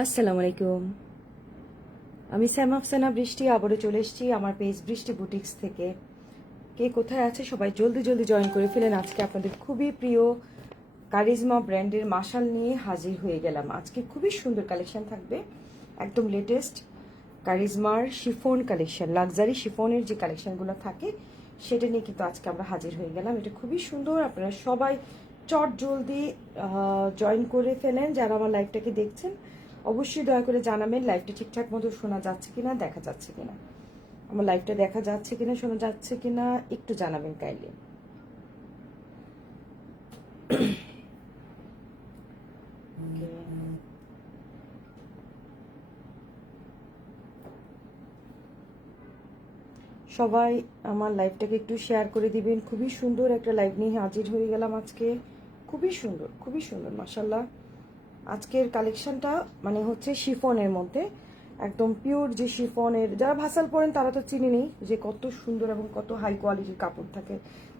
আসসালামু আলাইকুম। আমি স্যাম আফসানা বৃষ্টি আবারও চলে এসেছি আমার পেজ বৃষ্টি বুটিক্স থেকে। কে কোথায় আছে সবাই জলদি জলদি জয়েন করে ফেলেন। আজকে আপনাদের খুবই প্রিয় কারিজমা ব্র্যান্ডের মাশাল নিয়ে হাজির হয়ে গেলাম। আজকে খুবই সুন্দর কালেকশন থাকবে, একদম লেটেস্ট কারিজমার শিফন কালেকশন, লাক্সারি শিফনের যে কালেকশনগুলো থাকে সেটা নিয়ে কিন্তু আজকে আমরা হাজির হয়ে গেলাম। এটা খুবই সুন্দর, আপনারা সবাই চট জলদি জয়েন করে ফেলেন। যারা আমার লাইভটাকে দেখছেন অবশ্যই দয়া করে জানাবেন লাইভটা ঠিকঠাক মতো শোনা যাচ্ছে কিনা, দেখা যাচ্ছে কিনা, আমার লাইভটা দেখা যাচ্ছে কিনা, শোনা যাচ্ছে কিনা একটু জানাবেন কাইন্ডলি। সবাই আমার লাইভটাকে একটু শেয়ার করে দিবেন। খুবই সুন্দর একটা লাইভ নিয়ে হাজির হয়ে গেলাম আজকে। খুবই সুন্দর, খুবই সুন্দর মাশাল্লাহ। আজকের কালেকশনটা মানে হচ্ছে শিফনের মধ্যে, একদম পিওর যে শিফনের, যারা ভাসাল পরেন তারা তো চিনেনি যে কত সুন্দর এবং কত হাই কোয়ালিটির কাপড় থাকে।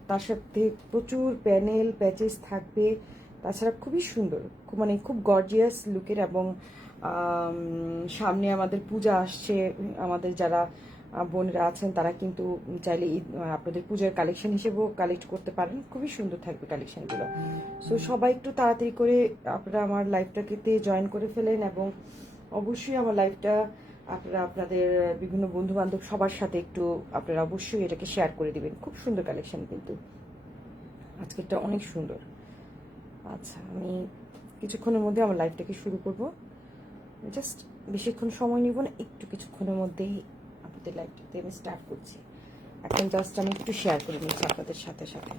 তার সাথে প্রচুর প্যানেল প্যাচেস থাকবে, তাছাড়া খুবই সুন্দর, মানে খুব গর্জিয়াস লুকের। এবং সামনে আমাদের পূজা আসছে, আমাদের যারা বোনেরা আছেন তারা কিন্তু চাইলে আপনাদের পূজার কালেকশন হিসেবেও কালেক্ট করতে পারেন। খুবই সুন্দর থাকবে কালেকশনগুলো। সো সবাই একটু তাড়াতাড়ি করে আপনারা আমার লাইভটাকে জয়েন করে ফেলেন এবং অবশ্যই আমার লাইভটা আপনারা আপনাদের বিভিন্ন বন্ধু বান্ধব সবার সাথে একটু আপনারা অবশ্যই এটাকে শেয়ার করে দিবেন। খুব সুন্দর কালেকশন কিন্তু আজকেরটা অনেক সুন্দর। আচ্ছা, আমি কিছুক্ষণের মধ্যে আমার লাইভটাকে শুরু করব। জাস্ট বেশিক্ষণ সময় নিব না, একটু কিছুক্ষণের মধ্যেই আপনাদের লাইভটাতে আমি স্টার্ট করছি। এখন জাস্ট আমি একটু শেয়ার করে নিচ্ছি আপনাদের সাথে সাথে।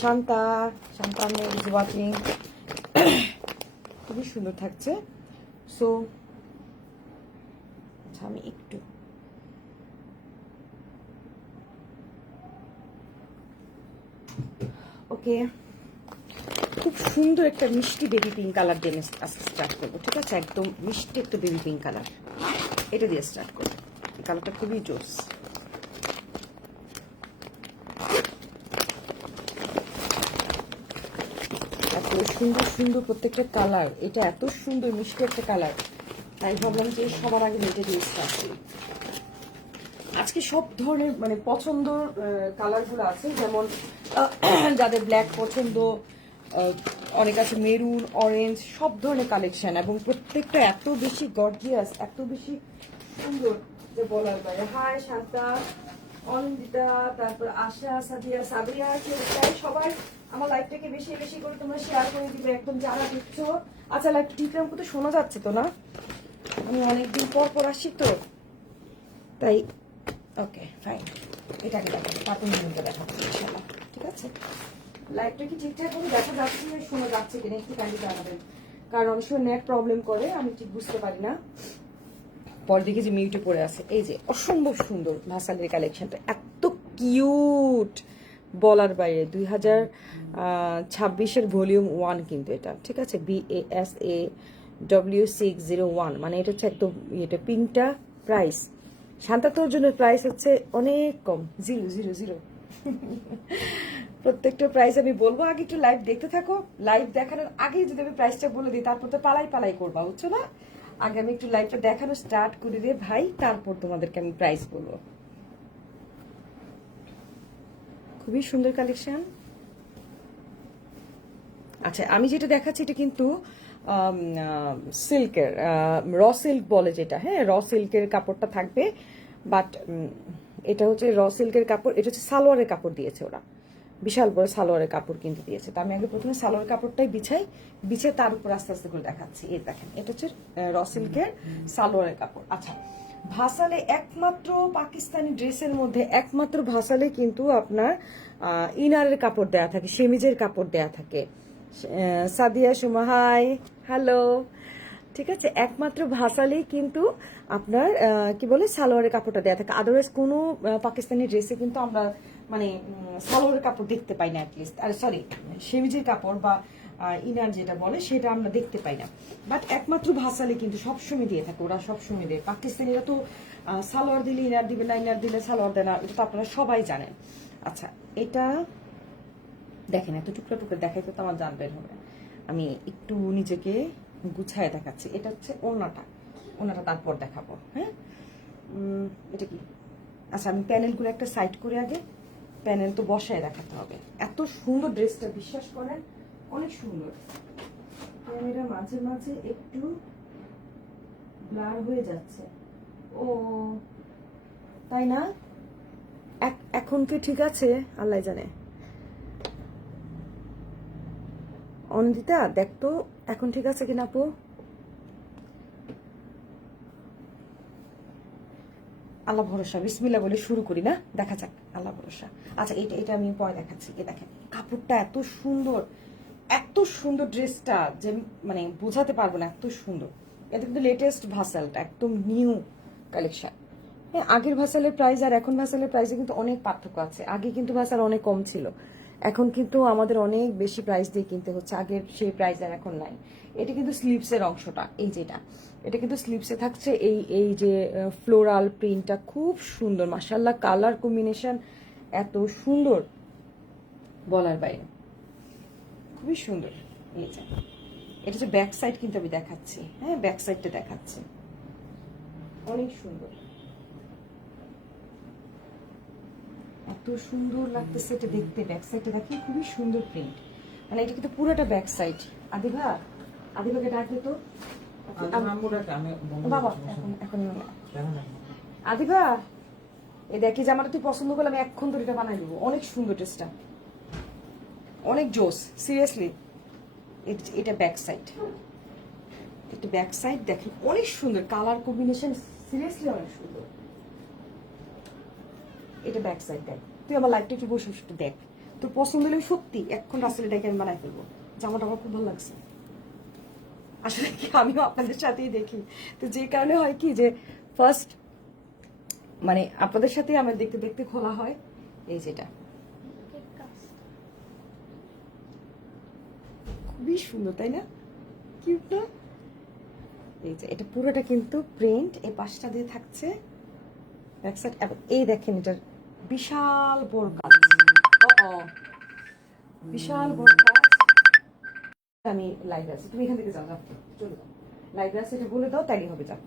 Shanta Shanta is watching. খুবই সুন্দর থাকছে। সো আচ্ছা, আমি একটু ওকে, খুব সুন্দর একটা মিষ্টি বেবি পিঙ্ক কালার দিয়ে আজকে স্টার্ট করবো, ঠিক আছে? একদম মিষ্টি একটা বেবি পিঙ্ক কালার, এটা দিয়ে স্টার্ট করবো। এই কালারটা খুবই জোস। এত সুন্দর সুন্দর প্রত্যেকটা কালার, এটা এত সুন্দর মিষ্টি একটা কালার, তাই ভাবলাম যে সবার আগে এটা দিয়ে স্টার্ট করি। আজকে সব ধরনের মানে পছন্দর কালারগুলো আছে, যেমন যাদের ব্ল্যাক পছন্দ, অনেক আছে মেরুন, অরেঞ্জ, সব ধরনের কালেকশন, এবং প্রত্যেকটা এত বেশি গর্জিয়াস, এত বেশি সুন্দর যে বলার বাইরে। হাই শান্তা, অনিন্দিতা, তারপর আশা, সাদিয়া, সাবিয়া, তাই সবাই আমার লাইভটাকে বেশি বেশি করে তোমরা শেয়ার করে দিবে একদম যারা দেখছো। আচ্ছা, লাইভটা টিকলাম কোথাও শোনা যাচ্ছে তো না? আমি অনেকদিন পর পর আসছি তো তাই। ওকে ফাইন, এটাকে দেখাবো, কার্টুন ভিডিওটা দেখাবো ইনশাআল্লাহ, ঠিক আছে? লাইভটা কি ঠিকঠাক ভাবে দেখা যাচ্ছে কিনা, শোনা যাচ্ছে কিনা একটু কাইন্ডলি জানাবেন, কারণ অনেক সময় নেট প্রবলেম করে, আমি ঠিক বুঝতে পারি না। পর দেখি যে মিউটে পড়ে আছে। এই যে অসম্ভব সুন্দর ভাসালের কালেকশনটা, এত কিউট বলার বাইরে। 2026-এর ভলিউম 1 কিন্তু এটা, ঠিক আছে? BASAW601, মানে এটা হচ্ছে একদম এটা পিঙ্কটা। প্রাইস শান্তাতোর জন্য প্রাইস হচ্ছে অনেক কম, 000। প্রত্যেকটা প্রাইস আমি বলবো, আগে একটু লাইভ দেখতে থাকো। লাইভ দেখানোর আগে যদি আমি প্রাইসটা বলে দিই তারপর তো পালাই পালাই করবা, বুঝছো না? আগে আমি একটু লাইভটা দেখানো স্টার্ট করি রে ভাই, তারপর তোমাদেরকে আমি প্রাইস বলবো। খুবই সুন্দর কালেকশন। আচ্ছা, আমি যেটা দেখাচ্ছি এটা কিন্তু সিল্কের, র সিল্ক বলে যেটা, হ্যাঁ র সিল্কের কাপড়টা থাকবে। বাট এটা হচ্ছে র সিল্কের কাপড়, এটা হচ্ছে সালোয়ারের কাপড় দিয়েছে ওরা, বিশাল বড় সালোয়ারের কাপড় কিন্তু দিয়েছে। তো আমি আগে প্রথমে সালোয়ার কাপড়টাই বিছাই তার উপর আস্তে আস্তে করে দেখাচ্ছি। এই দেখেন, এটা হচ্ছে র সিল্কের সালোয়ারের কাপড়। আচ্ছা, ভাসালে একমাত্র পাকিস্তানি ড্রেসের মধ্যে একমাত্র ভাসালে কিন্তু আপনার ইনারের কাপড় দেয়া থাকে, সেমিজের কাপড় দেয়া থাকে। সাদিয়া সুমা হাই, হ্যালো, ঠিক আছে? একমাত্র ভাসালেই কিন্তু আপনার কি বলে সালোয়ারের কাপড়টা দেওয়া থাকে। আদারওয়াইজ কোনো পাকিস্তানি ড্রেসে কিন্তু আমরা মানে সালোয়ারের কাপড় দেখতে পাই না, অ্যাটলিস্ট। আর সরি, সেমিজের কাপড় বা ইনার যেটা বলে সেটা আমরা দেখতে পাই না। বাট একমাত্র ভাসালে কিন্তু সবসময় দিয়ে থাকে, ওরা সবসময় দেয়। পাকিস্তানিরা তো সালোয়ার দিলে ইনার দিবে না, ইনার দিলে সালোয়ার দেয় না, এটা তো আপনারা সবাই জানেন। আচ্ছা, এটা দেখেন, এত টুকরা টুকরা দেখাইতে তো আমার জান বের হবে। আমি একটু নিজেকে গুছায় দেখাচ্ছি। এটা হচ্ছে ওড়নাটা, ওড়নাটা তারপর দেখাবো। হ্যাঁ, এটা কি, আচ্ছা আমি প্যানেলগুলো একটা সাইড করে আগে প্যানেল তো বসায় দেখাতে হবে। এত সুন্দর ড্রেসটা, বিশ্বাস করেন অনেক সুন্দর। ক্যামেরা মাঝে মাঝে একটু ব্লার হয়ে যাচ্ছে, ও তাই না? এখন কি ঠিক আছে? আল্লাহ জানে। অনিন্দিতা দেখ তো এখন ঠিক আছে কিনা আপু। আল্লাহ ভরসা, বিসমিল্লাহ বলে শুরু করি না, দেখা যাক, আল্লাহ ভরসা। আচ্ছা এটা আমি পরে দেখাচ্ছি। এ দেখেন কাপড়টা এত সুন্দর, এত সুন্দর ড্রেসটা যে মানে বোঝাতে পারবো না, এত সুন্দর। এটা কিন্তু লেটেস্ট ভাসালটা, একদম নিউ কালেকশন। হ্যাঁ, আগের ভাসালের প্রাইস আর এখন ভাসালের প্রাইসে কিন্তু অনেক পার্থক্য আছে। আগে কিন্তু ভাসাল অনেক কম ছিল, এখন কিন্তু আমাদের অনেক বেশি প্রাইস দিয়ে কিনতে হচ্ছে। আগের সেই প্রাইস আর এখন নাই। এটা কিন্তু স্লিভসের অংশটা, এই যেটা, এটা কিন্তু স্লিভসে থাকছে। এই যে ফ্লোরাল প্রিন্টটা খুব সুন্দর মাশাআল্লাহ, কালার কম্বিনেশন এত সুন্দর বলার বাইরে, খুবই সুন্দর। এই যে এটা হচ্ছে ব্যাক সাইড, কিন্তু আমি দেখাচ্ছি। হ্যাঁ, ব্যাক সাইডটা দেখাচ্ছি, অনেক সুন্দর, এত সুন্দর লাগতেছে এটা দেখতে। ব্যাক সাইডটা দেখি, খুবই সুন্দর প্রিন্ট, মানে এটা কিন্তু পুরোটা ব্যাক সাইড। আদিভাকে ডাকলে তো বাবা, এখন আদিভা, এই দেখি জামাটা তুই পছন্দ করলে আমি এক্ষণ ধরে এটা বানাই দেবো। অনেক সুন্দর ড্রেসটা, অনেক জোস, সিরিয়াসলি। এটা ব্যাক সাইড, এটা ব্যাক সাইড দেখেন, অনেক সুন্দর কালার কম্বিনেশন, সিরিয়াসলি অনেক সুন্দর। এটা ব্যাক সাইড দেখ, তুই আমার লাইফটা একটু বসে একটু দেখ, তোর পছন্দ হলে সত্যি এখন রাস্তায় ডেকে আমি বানাই ফেলবো। জামাটা আমার খুব ভালো লাগছে। আসলে কি আমিও আপনাদের সাথেই দেখি, তো যে কারণে হয় কি যে ফার্স্ট মানে আপনাদের সাথে আমার দেখতে দেখতে খোলা হয়। এই যেটা খুবই সুন্দর, তাই না? কিউট না? এই যে এটা পুরোটা কিন্তু প্রিন্ট, এই পাশটা দিয়ে থাকছে ব্যাক সাইড। এবং এই দেখেন এটার বিশাল বড় কাজ, বিশাল বড় কাজ। আমি লাইভ আছি, তুমি এখান থেকে যাও, চলে যাও, লাইভ আছে এটা বলে দাও, তাইলে হবে। যাও,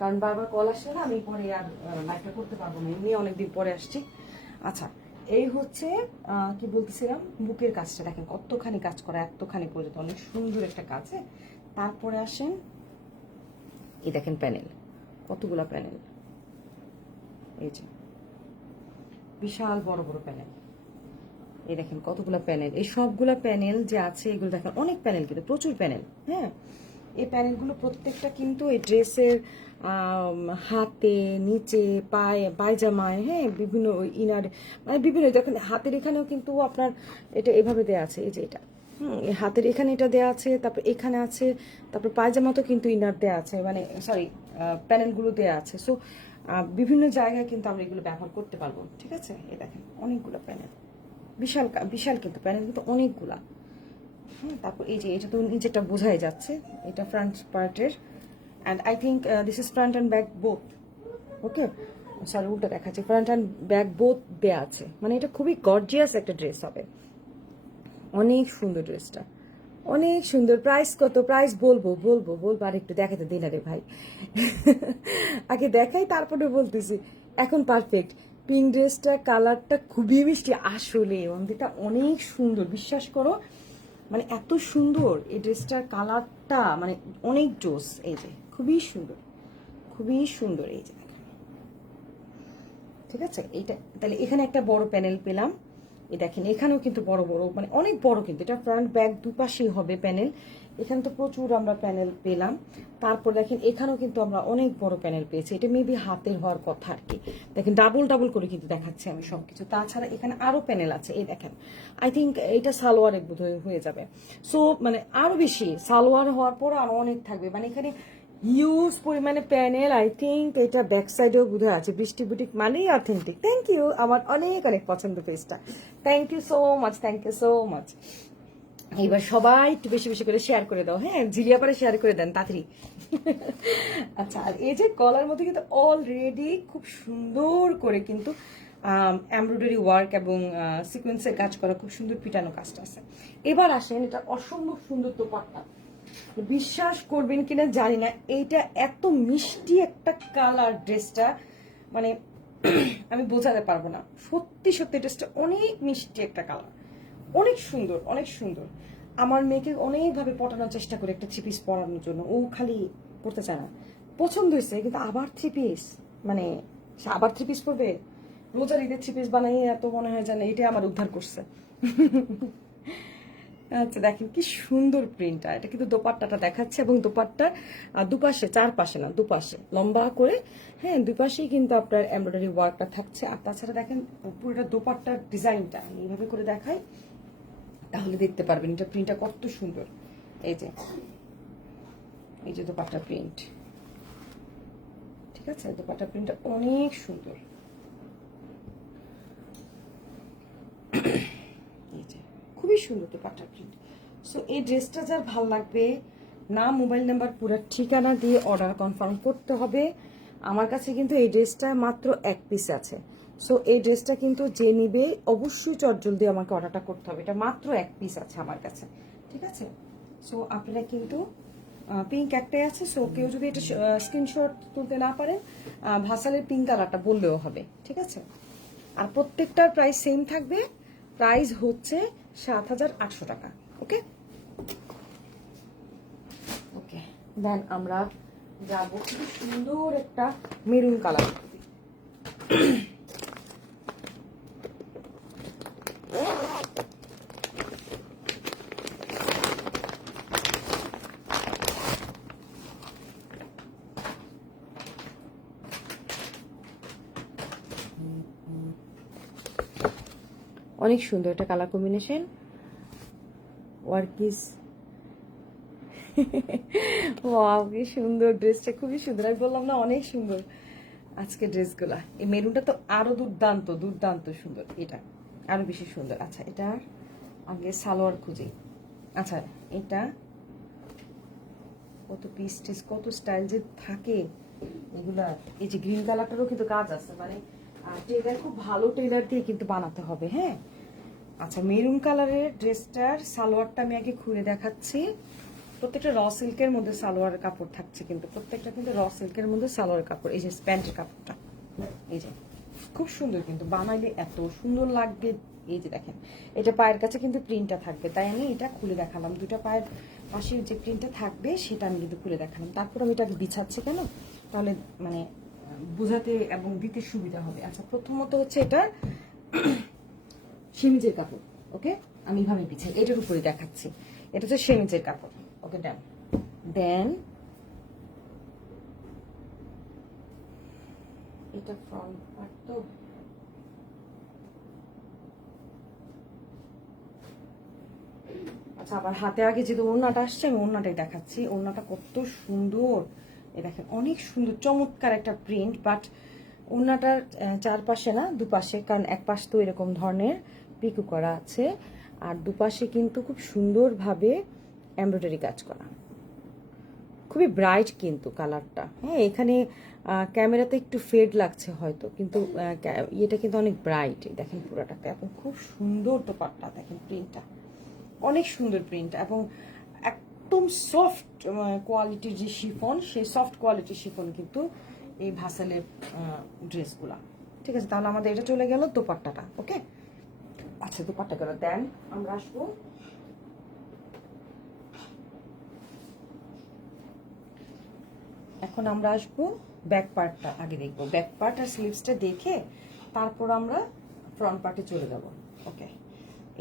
কারণ বারবার কল আসলে না, আমি পরে আর লাইভটা করতে পারবো না, এমনি অনেকদিন পরে আসছি। আচ্ছা, এই হচ্ছে কি বলতেছিলাম, বুকের কাজটা দেখেন কতখানি কাজ করা, এতখানি পর্যন্ত অনেক সুন্দর একটা কাজ। তারপরে আসেন, এই দেখেন প্যানেল, কতগুলা প্যানেল, এই যে বিশাল বড় বড় প্যানেল, এই দেখেন কতগুলো প্যানেল। এই সবগুলা প্যানেল যে আছে এগুলো দেখেন অনেক প্যানেল, কিন্তু প্রচুর প্যানেল। হ্যাঁ, এই প্যানেলগুলো প্রত্যেকটা কিন্তু এই ড্রেসের হাতে, নিচে, পায়ে, পায়জামায়, হ্যাঁ বিভিন্ন ইনার, মানে বিভিন্ন দেখেন হাতের এখানেও কিন্তু আপনার এটা এভাবে দেওয়া আছে। এই যে এটা, এই হাতের এখানে এটা দেওয়া আছে, তারপর এখানে আছে, তারপর পায়জামাতেও কিন্তু ইনার দেওয়া আছে, মানে সরি প্যানেলগুলো দেওয়া আছে। সো বিভিন্ন জায়গায় কিন্তু আমরা এগুলো ব্যবহার করতে পারবো। ঠিক আছে, এই দেখেন অনেকগুলো প্যানেল, বিশাল বিশাল কিন্তু প্যানেল কিন্তু অনেকগুলা। তারপর এই যে এটা তো নিচেটা বোঝাই যাচ্ছে, এটা ফ্রন্ট পার্টের, and I think this is front and back both. Okay, sorry উল্টা দেখাচ্ছে, ফ্রন্ট অ্যান্ড ব্যাক বোথ দেয়া আছে, মানে এটা খুবই গর্জিয়াস একটা ড্রেস হবে। অনেক সুন্দর ড্রেসটা, অনেক সুন্দর। প্রাইস কত? প্রাইস বলবো আর একটু দেখাতে দিন আরে ভাই। আগে দেখাই তারপরে বলতেছি। এখন পারফেক্ট পিঙ্ক ড্রেসটা, কালারটা খুবই মিষ্টি আসলে, অন্দিটা অনেক সুন্দর, বিশ্বাস করো, মানে এত সুন্দর এই ড্রেসটার কালারটা, মানে অনেক জোস। এই যে খুবই সুন্দর, খুবই সুন্দর। এই যে ঠিক আছে, এইটা তাহলে এখানে একটা বড় প্যানেল পেলাম। এই দেখেন এখানেও কিন্তু বড় বড়, মানে অনেক বড়, কিন্তু এটা ফ্রন্ট ব্যাক দুপাশেই হবে প্যানেল। এখানে তো প্রচুর আমরা প্যানেল পেলাম। তারপর দেখেন এখানেও কিন্তু আমরা অনেক বড় প্যানেল পেয়েছি। এটা মেবি হাতের হওয়ার কথা আর কি। দেখেন ডাবল ডাবল করে কিন্তু দেখাচ্ছে আমি সবকিছু। তাছাড়া এখানে আরো প্যানেল আছে, এই দেখেন। আই থিঙ্ক এটা সালোয়ার বোধ হয়ে যাবে। সো মানে আরো বেশি সালোয়ার হওয়ার পর আরো অনেক থাকবে, মানে এখানে হিউজ পরিমাণে প্যানেল। আই থিঙ্ক এটা ব্যাক সাইডেও বোধহয় আছে। বৃষ্টি বুটিক মানেই অথেন্টিক। থ্যাংক ইউ, আমার অনেক অনেক পছন্দ পেজটা। Thank you so much, thank you so much. এইবার সবাই একটু বেশি বেশি করে শেয়ার করে দাও, হ্যাঁ ঝিলিয়া পারে শেয়ার করে দেন তাড়াতাড়ি। আচ্ছা, আর এই যে গলার মধ্যে কিন্তু অলরেডি খুব সুন্দর করে কিন্তু এমব্রয়ডারি ওয়ার্ক এবং সিকোয়েন্সের কাজ করা, খুব সুন্দর পিটানো কাজটা আছে। এবার আসেন, এটা অসম্ভব সুন্দর দোপাট্টা, বিশ্বাস করবেন কিনা জানি না, এইটা এত মিষ্টি একটা কালার ড্রেসটা, মানে আমি বোঝাতে পারবো না। সত্যি সত্যি ড্রেসটা অনেক মিষ্টি একটা কালার, অনেক সুন্দর, অনেক সুন্দর। আমার মেয়েকে অনেকভাবে পটানোর চেষ্টা করে একটা থ্রি পিস পরানোর জন্য, ও খালি পড়তে চায় না। পছন্দ হয়েছে, কিন্তু আবার থ্রি পিস, মানে সে আবার থ্রি পিস পরবে। রোজার ঈদের থ্রি পিস বানাই এত মনে হয় জানে এটা আমার উদ্ধার করছে। আচ্ছা দেখেন কি সুন্দর প্রিন্টটা, এটা কিন্তু দোপাট্টাটা দেখাচ্ছে, এবং দোপাট্টার দুপাশে, চারপাশে না দুপাশে লম্বা করে, হ্যাঁ দুপাশেই কিন্তু আপনার এমব্রয়ডারি ওয়ার্কটা থাকছে। আর তাছাড়া দেখেন পুরোটা দোপাট্টার ডিজাইনটা এইভাবে করে দেখাই, তাহলে দেখতে পারবেন এটা প্রিন্টটা কত সুন্দর। এই যে, এই যে দোপাট্টা প্রিন্ট, ঠিক আছে, দোপাট্টা প্রিন্টটা অনেক সুন্দর। এই যে খুবই সুন্দর দোপাট্টা প্রিন্ট। সো এই ড্রেসটা যার ভাল লাগবে না, মোবাইল নাম্বার পুরো ঠিকানা দিয়ে অর্ডার কনফার্ম করতে হবে। আমার কাছে কিন্তু এই ড্রেসটা মাত্র এক পিস আছে। সো এই ড্রেসটা কিন্তু যে নিবে অবশ্যই চটজলদি আমাকে অর্ডারটা করতে হবে, এটা মাত্র এক পিস আছে আমার কাছে, ঠিক আছে। সো আপনারা কিন্তু পিঙ্ক একটাই আছে, সো কেউ যদি এটা স্ক্রিনশট তুলতে না পারেন, ভাসালের পিঙ্ক কালারটা বললেও হবে, ঠিক আছে। আর প্রত্যেকটার প্রাইস সেম থাকবে, প্রাইস হচ্ছে 7,800 টাকা। ওকে ওকে, দেন আমরা যাবো খুব সুন্দর একটা মেরুন কালার। অনেক সুন্দর একটা কালার কম্বিনেশন, ওয়ার্কিস। ওয়াও কি সুন্দর ড্রেসটা, খুবই সুন্দর। আমি বললাম না অনেক সুন্দর আজকে ড্রেসগুলা। এই মেরুনটা তো আরো দুর্দান্ত দুর্দান্ত সুন্দর, এটা আরো বেশি সুন্দর। আচ্ছা এটার আগে সালোয়ার খুঁজি। আচ্ছা এটা কত পিস টিস কত স্টাইল যে থাকে এগুলা। এই যে গ্রিন কালারটারও কিন্তু কাজ আছে, মানে টেলার খুব ভালো টেলার দিয়ে কিন্তু বানাতে হবে, হ্যাঁ। আচ্ছা মেরুন কালারের ড্রেসটার সালোয়ারটা আমি আগে খুলে দেখাচ্ছি। প্রত্যেকটা র সিল্কের মধ্যে সালোয়ারের কাপড় থাকছে, কিন্তু প্রত্যেকটা কিন্তু র সিল্কের মধ্যে সালোয়ারের কাপড়। এই যে প্যান্টের কাপড়টা, এই যে খুব সুন্দর, কিন্তু বানাইলে এত সুন্দর লাগবে। এই যে দেখেন এটা পায়ের কাছে কিন্তু প্রিন্টটা থাকবে, তাই আমি এটা খুলে দেখালাম। দুটা পায়ের পাশে যে প্রিন্টটা থাকবে সেটা আমি কিন্তু খুলে দেখালাম। তারপর আমি এটাকে বিছাচ্ছি কেন, তাহলে মানে বোঝাতে এবং দিতে সুবিধা হবে। আচ্ছা প্রথমত হচ্ছে এটা সেমিজের কাপড়, ওকে আমি এইভাবে বিছাই, এটার উপরে দেখাচ্ছি। এটা হচ্ছে সেমিজের কাপড়, ওকে দেন। দেন এটা ফ্রন্ট পার্ট তো, আচ্ছা আমার হাতে আগে যেহেতু ওড়নাটা আসছে আমি ওড়নাটাই দেখাচ্ছি। ওড়নাটা কত সুন্দর, এ দেখেন অনেক সুন্দর চমৎকার একটা প্রিন্ট। বাট ওড়নাটার চারপাশে না দুপাশে, কারণ এক পাশ তো এরকম ধরনের পিকু করা আছে, আর দুপাশে কিন্তু খুব সুন্দরভাবে এমব্রয়ডারি কাজ করা, খুবই ব্রাইট কিন্তু কালারটা। হ্যাঁ এখানে ক্যামেরাতে একটু ফেড লাগছে হয়তো, কিন্তু এটা কিন্তু অনেক ব্রাইট। দেখেন পুরোটাতে, এবং খুব সুন্দর দোপাট্টা, দেখেন প্রিন্টটা অনেক সুন্দর প্রিন্ট, এবং একদম সফট কোয়ালিটির যে শিফন, সেই সফট কোয়ালিটির শিফন কিন্তু এই ভাসালের ড্রেসগুলা, ঠিক আছে। তাহলে আমাদের এটা চলে গেল দোপাট্টাটা, ওকে। আচ্ছা দোপাট্টা গেল, দেন আমরা আসবো এখন আমরা আসবো ব্যাক পার্টটা আগে দেখবো। ব্যাক পার্ট আর স্লিভসটা দেখে তারপর আমরা ফ্রন্ট পার্টে চলে যাব, ওকে।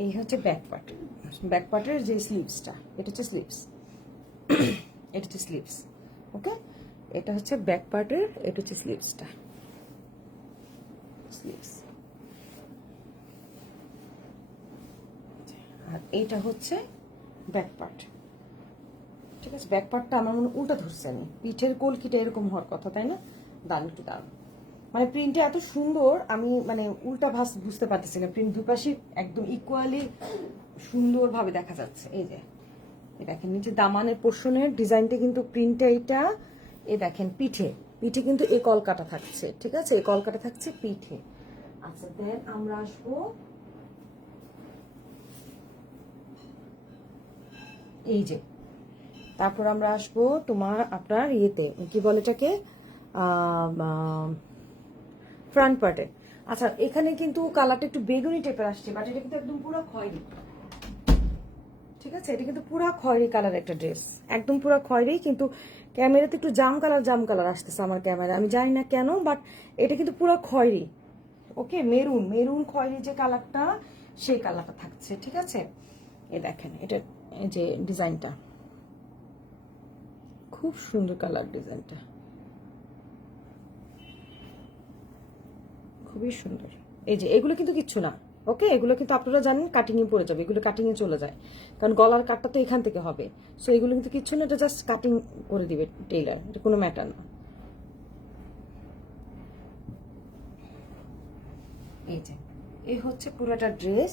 এই হচ্ছে ব্যাক পার্ট, ব্যাক পার্টের যে স্লিভসটা, এটা হচ্ছে স্লিভস, এটা হচ্ছে স্লিভস, ওকে। এটা হচ্ছে ব্যাক পার্টের, এটা হচ্ছে স্লিভসটা, স্লিভস। আর এইটা হচ্ছে ব্যাক পার্ট, ঠিক আছে। ব্যাক পার্টটা আমার মনে উল্টা ধরছে, আমি পিঠের কলকিটা এরকম হওয়ার কথা, তাই না? দারুণ একটু দারুণ, মানে প্রিন্টটা এত সুন্দর, আমি মানে উল্টা ভাস বুঝতে পারতেছি না। প্রিন্ট দুপাশে একদম ইকুয়ালি সুন্দরভাবে দেখা যাচ্ছে। এই যে দেখেন নিচে দামানের পোর্শনের ডিজাইনটা কিন্তু প্রিন্টটা এইটা, এই দেখেন পিঠে, পিঠে কিন্তু এই কলকাটা থাকছে, ঠিক আছে, এই কলকাটা থাকছে পিঠে। আচ্ছা দেন আমরা আসবো এই যে, তারপর আমরা আসবো আপনার ইয়েতে কি বলে এটাকে ফ্রন্ট পার্টে। আচ্ছা, এখানে কিন্তু কালারটা একটু বেগুনি টাইপের আসছে, বাট এটা কিন্তু একদম পুরো খয়েরি। ঠিক আছে, এটা কিন্তু পুরো খয়েরি কালার একটা ড্রেস, একদম পুরো খয়েরি, কিন্তু ক্যামেরাতে একটু জাম কালার আসতেছে আমার ক্যামেরা, আমি জানি না কেন, বাট এটা কিন্তু পুরো খয়েরি। ওকে, মেরুন মেরুন খয়েরি যে কালারটা, সেই কালারটা থাকছে। ঠিক আছে, এই দেখেন এটা, এই যে ডিজাইনটা খুব সুন্দর কালার, ডিজাইনটা খুবই সুন্দর। এই যে এগুলো কিন্তু কিচ্ছু না, ওকে, এগুলো কিন্তু আপনারা জানেন কাটিং এ পড়ে যাবে, এগুলো কাটিং এ চলে যায়, কারণ গলার কাটটা তো এখান থেকে হবে। সো এগুলো কিন্তু কিচ্ছু না, এটা জাস্ট কাটিং করে দিবে টেইলার, এটা কোনো ম্যাটার না। এই যে এই হচ্ছে পুরোটা ড্রেস।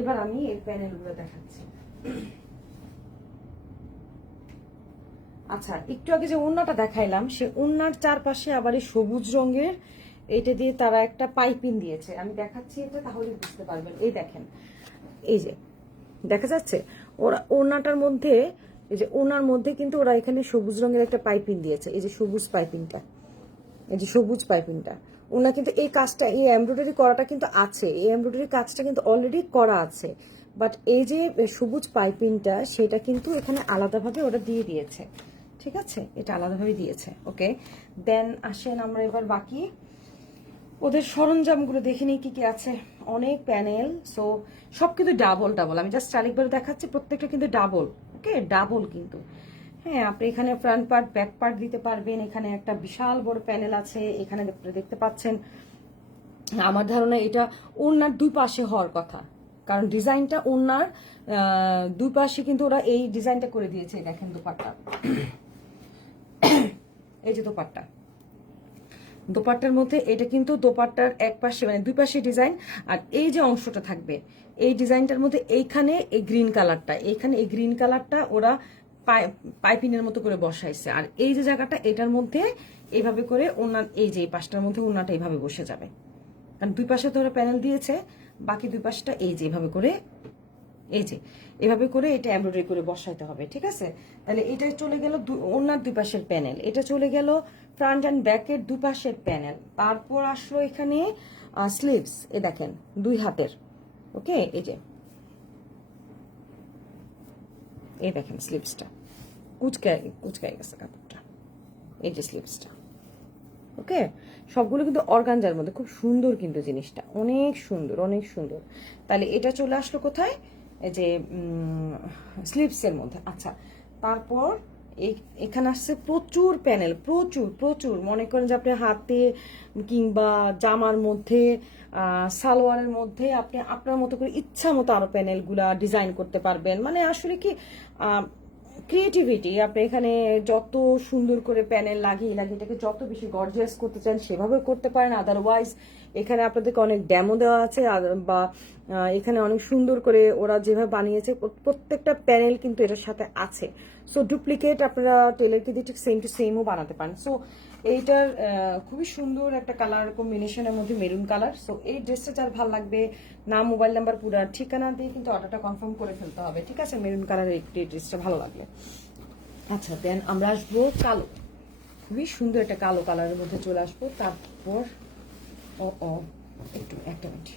এবার আমি এর প্যানেলগুলো দেখাচ্ছি। আচ্ছা, একটু আগে যে ওড়নাটা দেখাইলাম, সে ওড়নার চারপাশে আবার এই সবুজ রঙের এটা দিয়ে তারা একটা পাইপিং দিয়েছে, আমি দেখাচ্ছি এটা, তাহলে বুঝতে পারবেন। এই দেখেন, এই যে দেখা যাচ্ছে ওরা ওড়নাটার মধ্যে, এই যে ওড়নার মধ্যে কিন্তু ওরা এখানে সবুজ রঙের একটা পাইপিং দিয়েছে, এই যে সবুজ পাইপিংটা, এই যে সবুজ পাইপিংটা। ওনা কিন্তু এই কাজটা, এই এমব্রয়ডারি করাটা কিন্তু আছে, এই এমব্রয়ডারি কাজটা কিন্তু অলরেডি করা আছে, বাট এই যে সবুজ পাইপিংটা সেটা কিন্তু এখানে আলাদাভাবে ওরা দিয়ে দিয়েছে। ঠিক আছে, এটা আলাদাভাবে দিয়েছে। ওকে, দেন আসেন আমরা এবার বাকি ওদের সরঞ্জামগুলো দেখে নিই কি কি আছে। অনেক প্যানেল, সো সব কিন্তু ডাবল ডাবল, আমি জাস্ট আরেকবার দেখাচ্ছি, প্রত্যেকটা কিন্তু ডাবল। ওকে, ডাবল কিন্তু। হ্যাঁ, আপনি এখানে ফ্রন্ট পার্ট ব্যাক পার্ট দিতে পারবেন, এখানে একটা বিশাল বড় প্যানেল আছে, এখানে দেখতে পাচ্ছেন। আমার ধারণা এটা ওড়নার দুই পাশে হওয়ার কথা, কারণ ডিজাইনটা ওড়নার দুই পাশে কিন্তু ওরা এই ডিজাইনটা করে দিয়েছে। দেখেন দোপাট্টা, এই যে দোপাট্টা, দোপাট্টার মধ্যে এটা কিন্তু দোপাট্টার এক পাশে মানে দুই পাশে ডিজাইন, আর এই যে অংশটা থাকবে এই ডিজাইনটার মধ্যে এইখানে এই গ্রিন কালারটা, এইখানে এই গ্রিন কালারটা ওরা পাইপিনের মতো করে বসাইছে, আর এই যে জায়গাটা এটার মধ্যে এইভাবে করে ওনার এই যে এই পাশটার মধ্যে ওনাটা এইভাবে বসে যাবে, কারণ দুই পাশে তো ওরা প্যানেল দিয়েছে, বাকি দুই পাশটা এই যে এইভাবে করে, এই যে এভাবে করে এটা এমব্রয়ডারি করে বসাইতে হবে। ঠিক আছে, তাহলে এটা চলে গেল ওনার দুই পাশের প্যানেল, এটা চলে গেল ফ্রন্ট অ্যান্ড ব্যাকের দুই পাশের প্যানেল। তারপর আসলো এখানে স্লিভস, এ দেখেন দুই হাতের। ওকে, এই যে এই দেখেন স্লিভসটা কুচকায় গেছে কাপড়টা, এই যে স্লিভসটা। ওকে, সবগুলো কিন্তু অর্গানজার মধ্যে, খুব সুন্দর কিন্তু জিনিসটা, অনেক সুন্দর অনেক সুন্দর। তাহলে এটা চলে আসলো কোথায়, এই যে স্লিভসের মধ্যে। আচ্ছা, তারপর এখানে আসছে প্রচুর প্যানেল, প্রচুর প্রচুর, মনে করেন যে আপনি হাতে কিংবা জামার মধ্যে সালোয়ারের মধ্যে আপনি আপনার মতো করে ইচ্ছা মতো আরো প্যানেলগুলা ডিজাইন করতে পারবেন। মানে আসলে কি ক্রিয়েটিভিটি, আপনি এখানে যত সুন্দর করে প্যানেল লাগিয়ে এটাকে যত বেশি গর্জিয়াস করতে চান সেভাবে করতে পারেন। আদারওয়াইজ এখানে আপনাদেরকে অনেক ড্যামো দেওয়া আছে, বা এখানে অনেক সুন্দর করে ওরা যেভাবে বানিয়েছে প্রত্যেকটা প্যানেল কিন্তু এটার সাথে আছে। সো ডুপ্লিকেট আপনারা টেলারকে দিয়ে ঠিক সেম টু সেমও বানাতে পারেন। সো এইটার খুবই সুন্দর একটা কালার কম্বিনেশনের মধ্যে মেরুন কালার। সো এই ড্রেসটা যার ভালো লাগবে, নাম মোবাইল নাম্বার পুরো ঠিকানা দিয়ে কিন্তু অর্ডারটা কনফার্ম করে ফেলতে হবে। ঠিক আছে, মেরুন কালারের এই ড্রেসটা ভালো লাগবে। আচ্ছা, দেন আমরা আসবো কালো, খুবই সুন্দর একটা কালো কালারের মধ্যে চলে আসবো। তারপর ও একটু একটা মিনিট,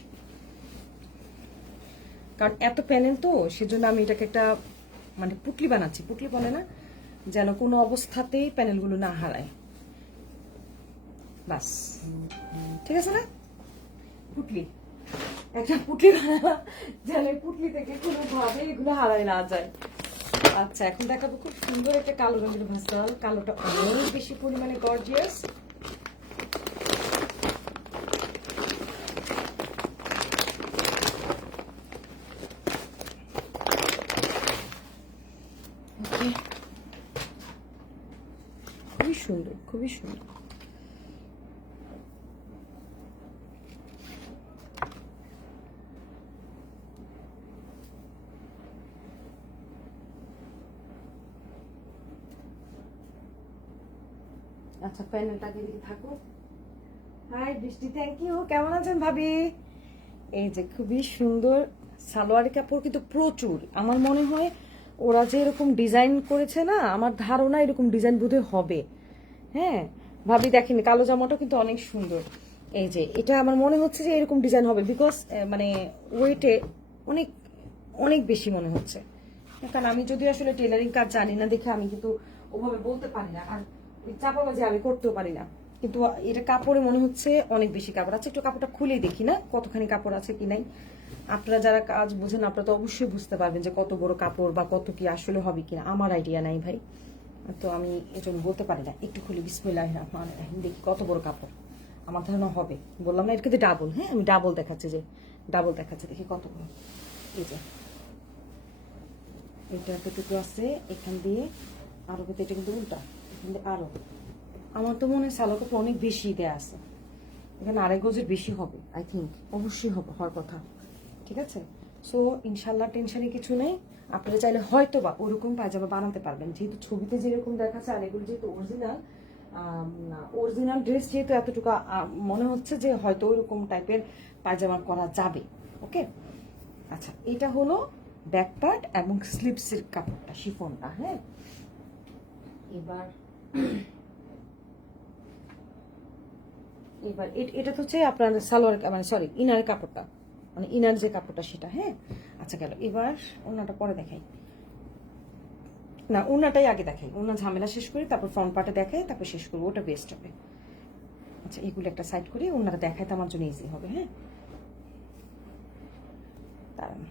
কারণ এত প্যানেল তো সেজন্য আমি এটাকে একটা মানে পুটলি বানাচ্ছি, পুটলি বলে না, যেন কোনো অবস্থাতেই প্যানেলগুলো না হারায়। বাস, ঠিক আছে না, পুটলি, একটা পুটলি বানাবা যেন পুটলি থেকে কোনোভাবে এগুলো হারায় না যায়। আচ্ছা, এখন দেখাবো খুব সুন্দর একটা কালো রঙের ভাসাল, কালোটা অনেক বেশি পরিমাণে গর্জিয়াস। খুবই সুন্দর, খুবই সুন্দর। আচ্ছা, প্যানেলটাকে দিকে থাকো। হাই বৃষ্টি, থ্যাংক ইউ, কেমন আছেন ভাবি? এই যে খুবই সুন্দর সালোয়ারের কাপড় কিন্তু প্রচুর, আমার মনে হয় ওরা যে এরকম ডিজাইন করেছে না, আমার ধারণা এরকম ডিজাইন বোধহয় হবে। হ্যাঁ ভাবি দেখেন, কালো জামাটা কিন্তু অনেক সুন্দর। এই যে এটা আমার মনে হচ্ছে যে এরকম ডিজাইন হবে, বিকজ মানে ওয়েটে অনেক অনেক বেশি মনে হচ্ছে। কারণ আমি যদি আসলে টেলারিং কাজ জানি না দেখে আমি কিন্তু ওভাবে বলতে পারি না, আর চাপাবাজি আমি করতেও পারি না। কিন্তু এটা কাপড়ে মনে হচ্ছে অনেক বেশি কাপড় আছে। একটু কাপড়টা খুলেই দেখি না কতখানি কাপড় আছে কি নাই। আপনারা যারা কাজ বুঝেন আপনারা তো অবশ্যই বুঝতে পারবেন যে কত বড় কাপড় বা কত কি আসলে হবে কিনা। আমার আইডিয়া নাই ভাই, তো আমি এজন্য বলতে পারি না। একটু খুলে বিসমিল্লাহির রহমানির রহিম দেখি কত বড় কাপড়। আমার ধারণা হবে, বললাম না এটা কিন্তু ডাবল। হ্যাঁ আমি ডাবল দেখাচ্ছি, যে ডাবল দেখাচ্ছে, দেখি কত বড়। এই যে এটা এতটুকু আছে এখান দিয়ে, আরো কিন্তু এটা কিন্তু উল্টা, এখান দিয়ে আরো। আমার তো মনে হয় সালোয়ার কাপড় অনেক বেশি দেয়া আছে, এখানে 2.5 গজের বেশি হবে আই থিঙ্ক, অবশ্যই হবে হওয়ার কথা। ঠিক আছে, সো ইনশাল্লাহ টেনশনে কিছু নেই। আপনারা চাইলে হয়তো বা ওরকম পায়জামা বানাতে পারবেন, যেহেতু ছবিতে যেরকম দেখাচ্ছে আর এগুলো যেহেতু অরিজিনাল ড্রেস, যেহেতু এতটুকু মনে হচ্ছে যে হয়তো ওইরকম টাইপের পায়জামা করা যাবে। ওকে, আচ্ছা এটা হলো ব্যাক পার্ট এবং স্লিপসের কাপড়টা, শিফনটা। হ্যাঁ এবার এবার এটা তো হচ্ছে আপনার সালোয়ার, মানে সরি ইনার কাপড়টা, মানে ইনার যে কাপড়টা সেটা। হ্যাঁ আচ্ছা গেল, এবার ওনাটা পরে দেখাই, না ওনাটাই আগে দেখাই, ওনার ঝামেলা শেষ করি তারপর ফ্রন্ট পার্টে দেখাই, তারপর শেষ করবো, ওটা বেস্ট হবে। আচ্ছা এগুলো একটা সাইড করি, ওনাটা দেখাই তো আমার জন্য ইজি হবে। হ্যাঁ দাঁড়ান,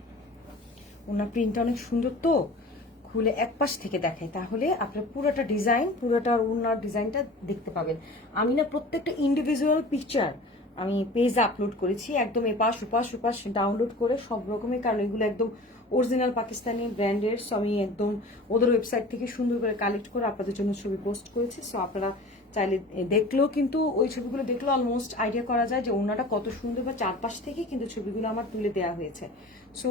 ওনার প্রিন্টটা অনেক সুন্দর তো, খুলে এক পাশ থেকে দেখাই তাহলে আপনার পুরোটা ডিজাইন, পুরোটা ওনার ডিজাইনটা দেখতে পাবেন। আমি না প্রত্যেকটা ইন্ডিভিজুয়াল পিকচার আমি পেজে আপলোড করেছি, একদম এপাশ ওপাশ ওপাশ ডাউনলোড করে সব রকমের, কারণ এগুলো একদম অরিজিনাল পাকিস্তানি ব্র্যান্ডের। সো আমি একদম ওদের ওয়েবসাইট থেকে সুন্দর করে কালেক্ট করে আপনাদের জন্য ছবি পোস্ট করেছি। সো আপনারা চাইলে দেখলেও কিন্তু ওই ছবিগুলো দেখলেও অলমোস্ট আইডিয়া করা যায় যে ওনাটা কত সুন্দর, বা চারপাশ থেকে কিন্তু ছবিগুলো আমার তুলে দেওয়া হয়েছে। সো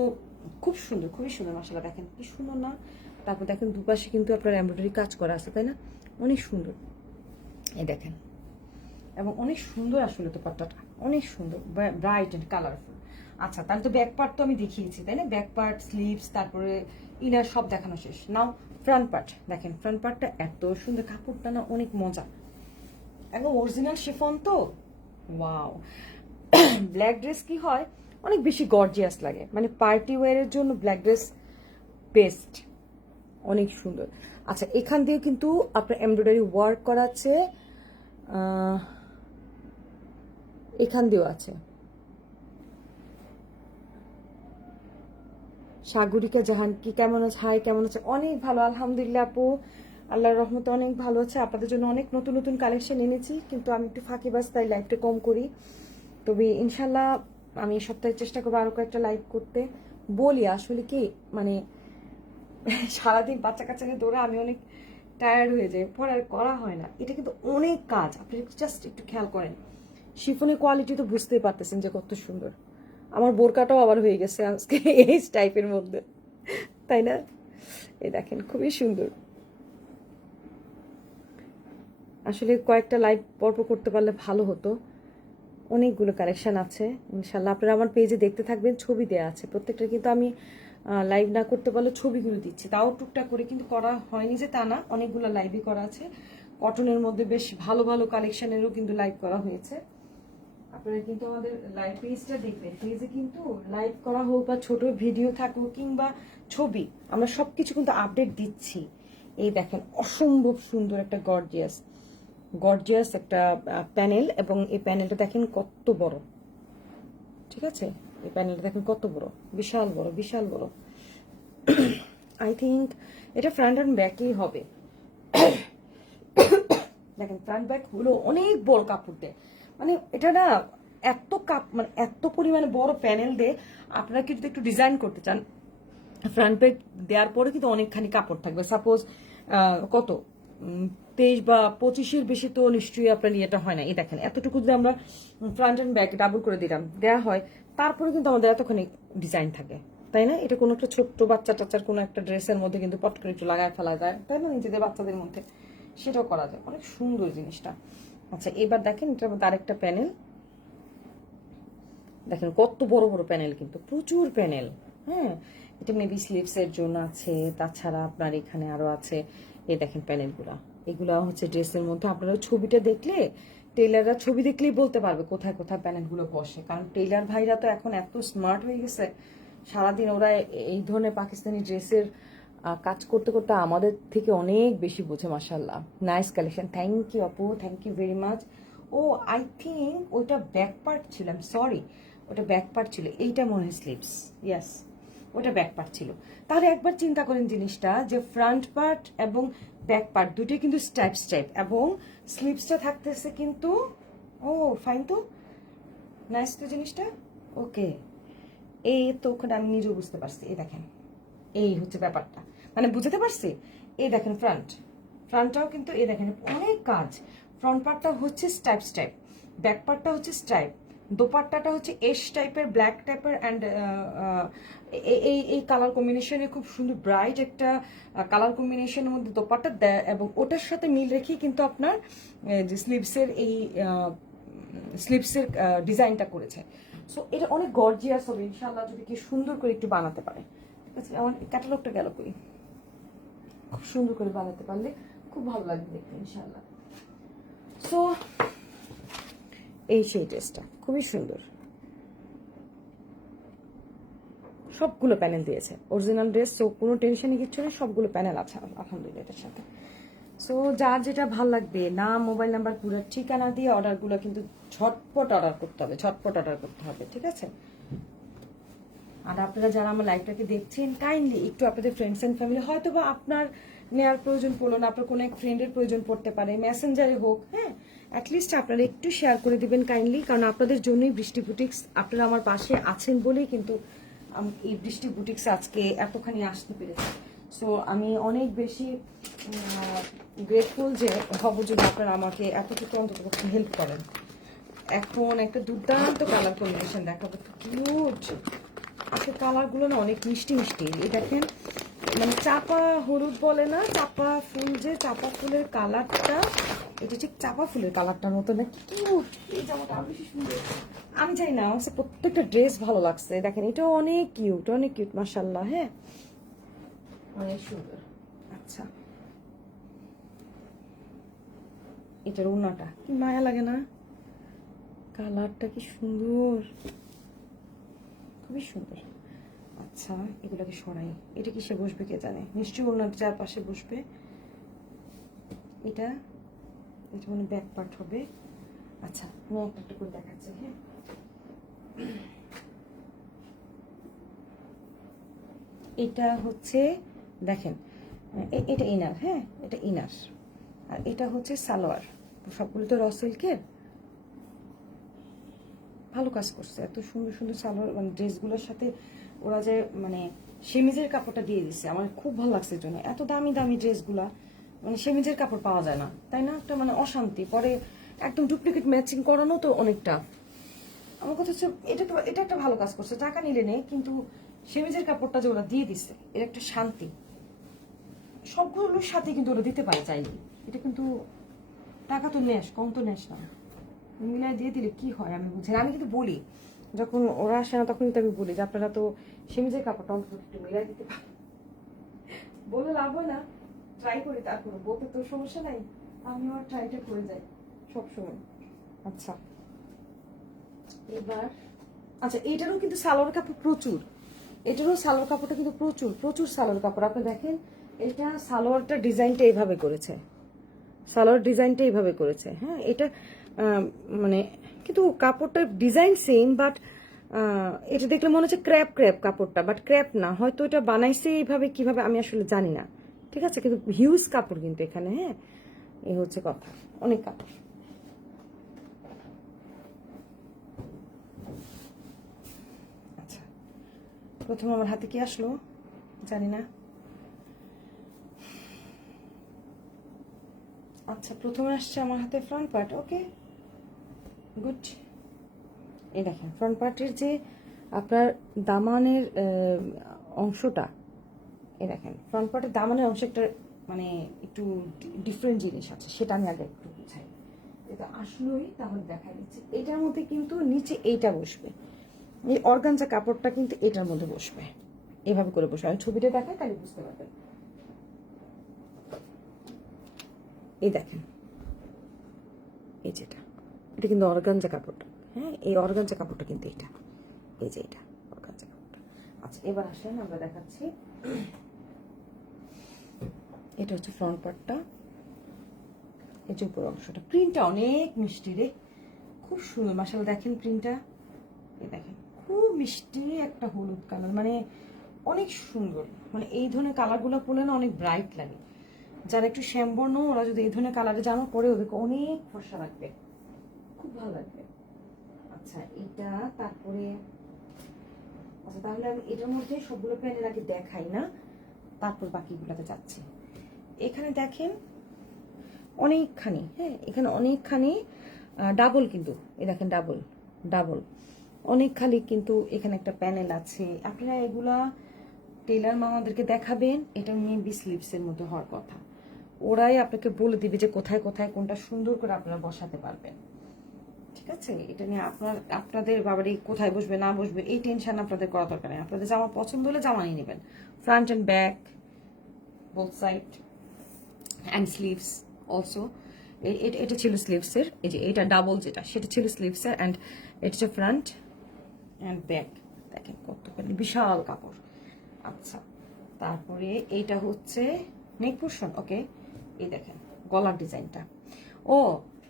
খুব সুন্দর, খুবই সুন্দর মাশাআল্লাহ, দেখেন কি সুন্দর না। তারপর দেখেন দুপাশে কিন্তু আপনার এমব্রয়ডারি কাজ করা আছে, তাই না? অনেক সুন্দর, এই দেখেন, এবং অনেক সুন্দর আসলে দোপাট্টাটা, অনেক সুন্দর, ব্রাইট এন্ড কালারফুল। আচ্ছা তাহলে তো ব্যাক পার্ট তো আমি দেখিয়েছি, তাই না? ব্যাক পার্ট, স্লিভস, তারপরে ইনার সব দেখানো শেষ। নাও ফ্রন্ট পার্ট দেখেন, ফ্রন্ট পার্টটা এত সুন্দর, কাপড়টা না অনেক মজা, একদম অরিজিনাল শিফন তো। ওয়াও, ব্ল্যাক ড্রেস কি হয় অনেক বেশি গর্জিয়াস লাগে, মানে পার্টি ওয়্যারের জন্য ব্ল্যাক ড্রেস বেস্ট, অনেক সুন্দর। আচ্ছা এখান দিয়ে কিন্তু আপনার এমব্রয়ডারি ওয়ার্ক করা আছে, এখান দিয়েও আছে। সাগরিকা জাহান কি কেমন আছে? হাই কেমন আছে? অনেক ভালো আলহামদুলিল্লাহ আপু, আল্লাহর রহমতে অনেক ভালো আছে। আপনাদের জন্য অনেক নতুন নতুন কালেকশন এনেছি, কিন্তু আমি একটু ফাঁকিবাজ তাই লাইভটা কম করি। তবে ইনশাল্লাহ আমি সপ্তাহে চেষ্টা করবো আরো কয়েকটা লাইভ করতে। বলি আসলে কি মানে সারাদিন বাচ্চা কাচ্চা নিয়ে দৌড়ে আমি অনেক টায়ার্ড হয়ে যাই, পরে আর করা হয় না। এটা কিন্তু অনেক কাজ, আপনি জাস্ট একটু খেয়াল করেন। শিফনের কোয়ালিটি তো বুঝতেই পারতেছেন যে কত সুন্দর। আমার বোরকাটাও আবার হয়ে গেছে আজকে এই টাইপের মধ্যে, তাই না? এই দেখেন খুবই সুন্দর। আসলে কয়েকটা লাইভ পরপর করতে পারলে ভালো হতো, অনেকগুলো কালেকশন আছে ইনশাল্লাহ। আপনারা আমার পেজে দেখতে থাকবেন, ছবি দেওয়া আছে প্রত্যেকটা, কিন্তু আমি লাইভ না করতে পারলে ছবিগুলো দিচ্ছি, তাও টুকটাক করে, কিন্তু করা হয়নি যে তা না, অনেকগুলো লাইভই করা আছে। কটনের মধ্যে বেশ ভালো ভালো কালেকশনেরও কিন্তু লাইভ করা হয়েছে। আপনারা কিন্তু আমাদের লাইভ পেজটা দেখবেন, পেজে কিন্তু লাইভ করা হোক বা ছোট ভিডিও থাকুক কিংবা ছবি, আমরা সবকিছু কিন্তু আপডেট দিচ্ছি। এই দেখেন অসম্ভব সুন্দর একটা গর্জিয়াস গর্জিয়াস একটা প্যানেল, এবং এই প্যানেলটা দেখেন কত বড়, ঠিক আছে? এই প্যানেলটা দেখেন কত বড়, বিশাল বড়, বিশাল বড়। আই থিঙ্ক এটা ফ্রন্ট অ্যান্ড ব্যাকই হবে। দেখেন ফ্রন্ট ব্যাক হলো অনেক বড় কাপড় দেয়, মানে এটা না এত মানে এত পরিমাণে বড় প্যানেল দিয়ে আপনারা কি যদি একটু ডিজাইন করতে চান, ফ্রন্ট ব্যাক দেওয়ার পরে কিন্তু অনেকখানি কাপড় থাকবে। সাপোজ কত 23 বা 25-এর বেশি তো নিশ্চয়ই আপনার ইয়েটা হয় না। এই দেখেন এতটুকু যদি আমরা ফ্রন্ট অ্যান্ড ব্যাক ডাবল করে দিলাম দেওয়া হয়, তারপরে কিন্তু আমাদের এতখানি ডিজাইন থাকে, তাই না? এটা কোনো একটা ছোট্ট বাচ্চা টাচ্চার কোনো একটা ড্রেসের মধ্যে কিন্তু পট করে একটু লাগায় ফেলা যায়, তাই না? নিজেদের বাচ্চাদের মধ্যে সেটাও করা যায়, অনেক সুন্দর জিনিসটা। আচ্ছা এবার দেখেন এটার মধ্যে আরেকটা প্যানেল দেখেন, কত বড় বড় প্যানেল, কিন্তু প্রচুর প্যানেল। হ্যাঁ এটা মেবি স্লিভসের জন্য আছে, তাছাড়া আপনার এখানে আরো আছে। এই দেখেন প্যানেলগুলা, এগুলা হচ্ছে ড্রেসের মধ্যে। আপনারা ছবিটা দেখলে, টেইলাররা ছবি দেখলেই বলতে পারবে কোথায় কোথায় প্যানেলগুলো বসে, কারণ টেইলার ভাইরা তো এখন এত স্মার্ট হয়ে গেছে, সারাদিন ওরা এই ধরনের পাকিস্তানি ড্রেসের কাজ করতে করতে আমাদের থেকে অনেক বেশি বোঝে। মাশাআল্লাহ, নাইস কালেকশন। থ্যাংক ইউ আপু, thank you very much. Oh I think ওইটা ব্যাক পার্ট ছিল, আই এম সরি, ওটা ব্যাক পার্ট ছিল, এইটা মনে হয় স্লিভস। ইয়েস, ওটা ব্যাক পার্ট ছিল। তাহলে একবার চিন্তা করেন জিনিসটা, যে ফ্রন্ট পার্ট এবং ব্যাক পার্ট দুটোই কিন্তু স্ট্রাইপ স্ট্রাইপ, এবং স্লিভসটা থাকতেছে কিন্তু, ও ফাইন তো, নাইস তো জিনিসটা। ওকে, এই তো ওখানে আমি নিজেও বুঝতে পারছি। এই দেখেন, এই হচ্ছে ব্যাপারটা, মানে বুঝতে পারছি। এই দেখেন ফ্রন্টটাও কিন্তু, এই দেখেন অনেক কাজ। ফ্রন্ট পার্টটা হচ্ছে স্ট্রাইপ স্ট্রাইপ, ব্যাক পার্টটা হচ্ছে স্ট্রাইপ, দোপাট্টাটা হচ্ছে এশ টাইপের, ব্ল্যাক টাইপের, অ্যান্ড এই কালার কম্বিনেশনে খুব সুন্দর ব্রাইট একটা কালার কম্বিনেশনের মধ্যে দোপাট্টা দেয়, এবং ওটার সাথে মিল রেখেই কিন্তু আপনার যে স্লিভসের ডিজাইনটা করেছে। সো এটা অনেক গর্জিয়াস হবে ইনশাআল্লাহ, যদি কি সুন্দর করে একটু বানাতে পারে। ঠিক আছে, আমার ক্যাটালগটা গেল কই, খুব সুন্দর করে বানাতে পারলে খুব ভালো লাগবে দেখতে ইনশাআল্লাহ। সো এই সেই ড্রেসটা খুবই সুন্দর, সবগুলো প্যানেল দিয়েছে, অরিজিনাল ড্রেস। সো কোনো টেনশনই কিচ্ছু নেই, সবগুলো প্যানেল আছে আলহামদুলিল্লাহ এটার সাথে। সো যার যেটা ভাল লাগবে, নাম, মোবাইল নাম্বার, পুরো ঠিকানা দিয়ে অর্ডারগুলো কিন্তু ঝটপট অর্ডার করতে হবে, ঝটপট অর্ডার করতে হবে। ঠিক আছে, আর আপনারা যারা আমার লাইভটাকে দেখছেন, কাইন্ডলি একটু আপনাদের ফ্রেন্ডস অ্যান্ড ফ্যামিলি, হয়তো বা আপনার নেওয়ার প্রয়োজন পড়লো না, আপনার কোনো এক ফ্রেন্ডের প্রয়োজন পড়তে পারে, মেসেঞ্জারে হোক, হ্যাঁ, অ্যাটলিস্ট আপনারা একটু শেয়ার করে দিবেন কাইন্ডলি, কারণ আপনাদের জন্যই বৃষ্টি বুটিক্স, আপনারা আমার পাশে আছেন বলেই কিন্তু এই বৃষ্টি বুটিক্স আজকে এতখানি আসতে পেরেছে। সো আমি অনেক বেশি গ্রেটফুল যে হব যদি আপনারা আমাকে এতটুকু অন্তত হেল্প করেন। এখন একটা দুর্দান্ত কালার কম্বিনেশন দেখাবো, কিউট। আজকে কালারগুলো না অনেক মিষ্টি মিষ্টি। এই দেখেন, মানে চাপা হলুদ বলে না, চাপা ফুল, যে চাপা ফুলের কালারটা, এটা ঠিক চাপা ফুলের কালারটার মতো না, কিউট। এই জামাটা আরো বেশি সুন্দর, আমি জানি না, আমার প্রত্যেকটা ড্রেস ভালো লাগছে। দেখেন এটাও অনেক কিউট, অনেক কিউট, মাশাআল্লাহ। হ্যাঁ, অনেক সুন্দর। আচ্ছা, এটার ওড়নাটা কি মায়া লাগে না, কালারটা কি সুন্দর, খুবই সুন্দর। আচ্ছা, এগুলোকে সরাই, এটা কিসে বসবে কে জানে, নিশ্চয়ই ওড়নার চারপাশে বসবে। এটা এটা মানে ব্যাক পার্ট হবে। আচ্ছা, আমি একটা একটা করে দেখাচ্ছি। হ্যাঁ, এটা হচ্ছে, দেখেন এটা ইনার, হ্যাঁ এটা ইনার, আর এটা হচ্ছে সালোয়ার। সবগুলো তো র সিল্কের, ভালো কাজ করছে, এত সুন্দর সুন্দর সালোয়ার, মানে ড্রেসগুলোর সাথে ওরা যে মানে সেমিজের কাপড়টা দিয়ে দিচ্ছে, আমার খুব ভালো লাগছে। এর জন্য এত দামি দামি ড্রেসগুলা, মানে সেমিজের কাপড় পাওয়া যায় না, তাই না? একটা মানে অশান্তি পরে, একদম ডুপ্লিকেট ম্যাচিং করানো তো অনেকটা। আমার কথা হচ্ছে এটা একটা ভালো কাজ করছে, টাকা নিলে নেই, কিন্তু সেমিজের কাপড়টা যে ওরা দিয়ে দিচ্ছে, এর একটা শান্তি। সবগুলোর সাথে কিন্তু ওরা দিতে পারে চাইলে, এটা কিন্তু টাকা তো নেস, কম তো নেস না, মিলাই দিয়ে দিলে কি হয় আমি বুঝি না। আমি কিন্তু বলি, যখন ওরা আসে না তখন কিন্তু আমি বলি যে আপনারা তো সেমিজের কাপড়টা অন্তত একটু মিলাই দিতে পারেন। বলে লাভ হয় না, ট্রাই করি, তারপরে বলতে তো সমস্যা নাই, আমি আমার ট্রাইটা করে যাই সবসময়। আচ্ছা, এবার আচ্ছা, এটারও কিন্তু সালোয়ার কাপড় প্রচুর, এটারও সালোয়ার কাপড়টা কিন্তু প্রচুর প্রচুর সালোয়ার কাপড়। আপনি দেখেন, এটা সালোয়ারটা ডিজাইনটা এইভাবে করেছে, সালোয়ার ডিজাইনটা এইভাবে করেছে। হ্যাঁ, এটা মানে কিন্তু কাপড়টার ডিজাইন সেম, বাট এটা দেখলে মনে হচ্ছে ক্র্যাপ ক্র্যাপ কাপড়টা, বাট ক্র্যাপ না, হয়তো এটা বানাইছে এইভাবে কিভাবে আমি আসলে জানি না। ঠিক আছে, কিন্তু হিউজ কাপড় কিন্তু এখানে। হ্যাঁ, এই হচ্ছে কথা, অনেক কাপড়। আচ্ছা, প্রথম আমার হাতে কি আসলো জানি না। আচ্ছা, প্রথমে আসছে আমার হাতে ফ্রন্ট পার্ট। ওকে, গুড। এই দেখেন ফ্রন্ট পার্টের যে আপনার দামানের অংশটা, এই দেখেন ফ্রন্ট পার্টের দামানের অংশ একটা মানে একটু ডিফারেন্ট জিনিস আছে, সেটা আমি আগে একটু বুঝাই। এটা আসলেই তাহলে দেখা দিচ্ছে, এটার মধ্যে কিন্তু নিচে এইটা বসবে, এই অর্গানজা কাপড়টা কিন্তু এটার মধ্যে বসবে। এভাবে করে বসবে। আমি ছবিটা দেখাই তাহলে বুঝতে পারবেন। এই দেখেন, এই যেটা, এটা কিন্তু অর্গানজা কাপড়টা। হ্যাঁ, এই অর্গানজা কাপড়টা কিন্তু এটা, এই যে এটা অর্গানজা কাপড়টা। আচ্ছা, এবার আসেন আমরা দেখাচ্ছি। এটা হচ্ছে ফ্রন্ট পার্টটা, এই যে উপর অংশটা। প্রিন্টটা অনেক মিষ্টি রে, খুব সুন্দর মাশাআল্লাহ। দেখেন প্রিন্টটা, এই দেখেন খুব মিষ্টি একটা হলুদ কালার, মানে অনেক সুন্দর। মানে এই ধরনের কালারগুলো পরলে না অনেক ব্রাইট লাগে। যারা একটু শ্যামবর্ণ ওরা যদি এই ধরনের কালারে জামা পরে ওদেরকে অনেক ফর্সা লাগবে, খুব ভালো লাগবে। আচ্ছা এটা, তারপরে আচ্ছা তাহলে আমি এটার মধ্যে সবগুলো প্যানেল আগে দেখাই না, তারপর বাকিগুলোতে যাচ্ছি। এখানে দেখেন অনেকখানি, হ্যাঁ এখানে অনেকখানি ডাবল, কিন্তু এই দেখেন ডাবল ডাবল অনেকখানি, কিন্তু এখানে একটা প্যানেল আছে। আপনারা এগুলা টেলার মামাদেরকে দেখাবেন, এটা মেবি স্লিভসের মধ্যে হওয়ার কথা। ওরাই আপনাকে বলে দিবে যে কোথায় কোথায় কোনটা সুন্দর করে আপনারা বসাতে পারবেন। ঠিক আছে, এটা নিয়ে আপনাদের বাবারই কোথায় বসবে না বসবে এই টেনশন আপনাদের করা দরকার নেই। আপনাদের জামা পছন্দ হলে জামা নিয়ে নেবেন, front and back both side and sleeves also. এটা ছিল স্লিভসের, এই যে এটা ডাবল যেটা সেটা ছিল স্লিভসের, অ্যান্ড এটা হচ্ছে ফ্রন্ট অ্যান্ড ব্যাক। দেখেন কত বিশাল কাপড়। আচ্ছা, তারপরে এইটা হচ্ছে নেক পোর্শন। ওকে, এই দেখেন গলার ডিজাইনটা। ও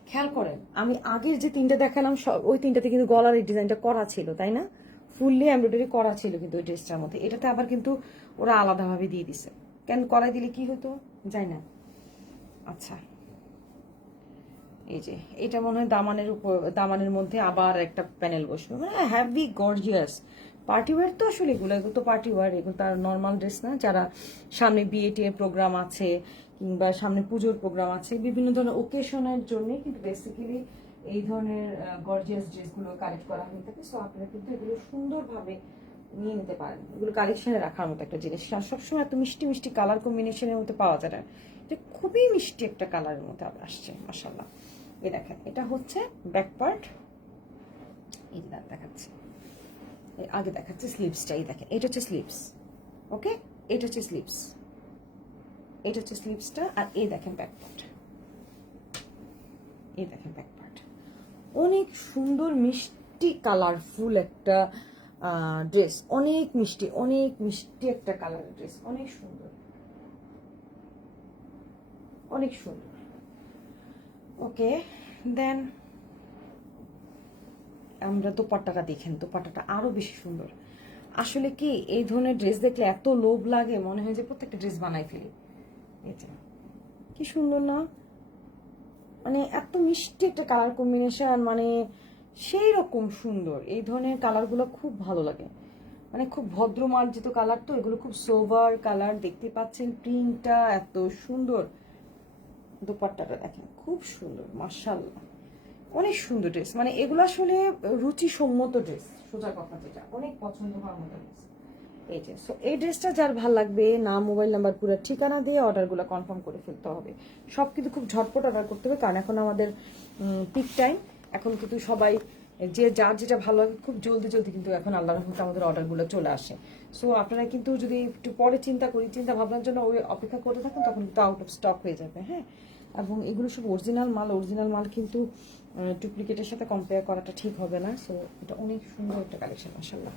খেয়াল করেন, আমি আগের যে তিনটা দেখালাম ওই তিনটাতে কিন্তু গলার এই ডিজাইনটা করা ছিল, তাই না? ফুললি এমব্রয়ডারি করা ছিল কিন্তু ওই ড্রেসটার মধ্যে। এটাতে আবার কিন্তু ওরা আলাদাভাবে দিয়ে দিছে। কেন করাই দিলে কি হতো যাই না। আচ্ছা, এই যে এটা মনে হয় দামানের উপর, দামানের মধ্যে আবার একটা প্যানেল বসবে, মানে হ্যাভি গর্জিয়াস পার্টি ওয়্যার। তো আসলে এগুলো তো পার্টি ওয়্যার, এগুলো তার নর্মাল ড্রেস না। যারা সামনে বিয়ে টিয়ে প্রোগ্রাম আছে কিংবা সামনে পুজোর প্রোগ্রাম আছে, বিভিন্ন ধরনের ওকেশনের জন্য কিন্তু বেসিক্যালি এই ধরনের গর্জিয়াস ড্রেসগুলো কালেক্ট করা হয়ে থাকে। সো আপনারা কিন্তু এগুলো সুন্দরভাবে নিয়ে নিতে পারেন। এগুলো কালেকশনে রাখার মতো একটা জিনিস। সবসময় এত মিষ্টি মিষ্টি কালার কম্বিনেশনের মধ্যে পাওয়া যায় না, এটা খুবই মিষ্টি একটা কালারের মধ্যে আসছে মাশাআল্লাহ। এই দেখেন এটা হচ্ছে ব্যাক পার্ট, এই দেখাচ্ছি, আগে দেখাচ্ছি স্লিভসটা। এই দেখেন এটা হচ্ছে স্লিভস। ওকে, এটা হচ্ছে স্লিভস, এটা হচ্ছে স্লিভসটা। আর এই দেখেন ব্যাক পার্ট, এই দেখেন ব্যাক পার্ট। অনেক সুন্দর মিষ্টি কালারফুল একটা ড্রেস, অনেক মিষ্টি একটা কালারের ড্রেস, অনেক সুন্দর, অনেক সুন্দর। ওকে, দেন আমরা দোপাট্টাটা দেখেন, দোপাট্টাটা আরো বেশি সুন্দর। আসলে কি এই ধরনের ড্রেস দেখলে এত লোভ লাগে, মনে হয় যে প্রত্যেকটা ড্রেস বানাই ফেলি। এটা কি সুন্দর না, মানে এত মিষ্টি একটা কালার কম্বিনেশন, মানে সেই রকম সুন্দর। এই ধরনের কালারগুলো খুব ভালো লাগে, মানে খুব ভদ্র মার্জিত কালার। তো এগুলো খুব সোভার কালার, দেখতে পাচ্ছেন প্রিন্টটা এত সুন্দর। দোপাট্টাটা দেখেন খুব সুন্দর মাশাআল্লাহ, অনেক সুন্দর ড্রেস। মানে এগুলো আসলে রুচিসম্মত ড্রেস, সোজা কথা যেটা, অনেক পছন্দ হওয়ার মতো ড্রেস। এই যে সো এই ড্রেসটা যার ভাল লাগবে, নাম মোবাইল নাম্বার পুরো ঠিকানা দিয়ে অর্ডারগুলো কনফার্ম করে ফেলতে হবে। সব কিন্তু খুব ঝটপট অর্ডার করতে হবে, কারণ এখন আমাদের পিক টাইম। এখন কিন্তু সবাই যে যার যেটা ভালো লাগে খুব জলদি জলদি কিন্তু এখন আল্লাহর রহমতে আমাদের অর্ডারগুলো চলে আসে। সো আপনারা কিন্তু যদি একটু পরে চিন্তা ভাবনার জন্য ওই অপেক্ষা করতে থাকেন, তখন কিন্তু আউট অফ স্টক হয়ে যাবে। হ্যাঁ, এবং এগুলো সব অরিজিনাল মাল কিন্তু ডুপ্লিকেটের সাথে কম্পেয়ার করাটা ঠিক হবে না। সো এটা অনেক সুন্দর একটা কালেকশন মাশাআল্লাহ।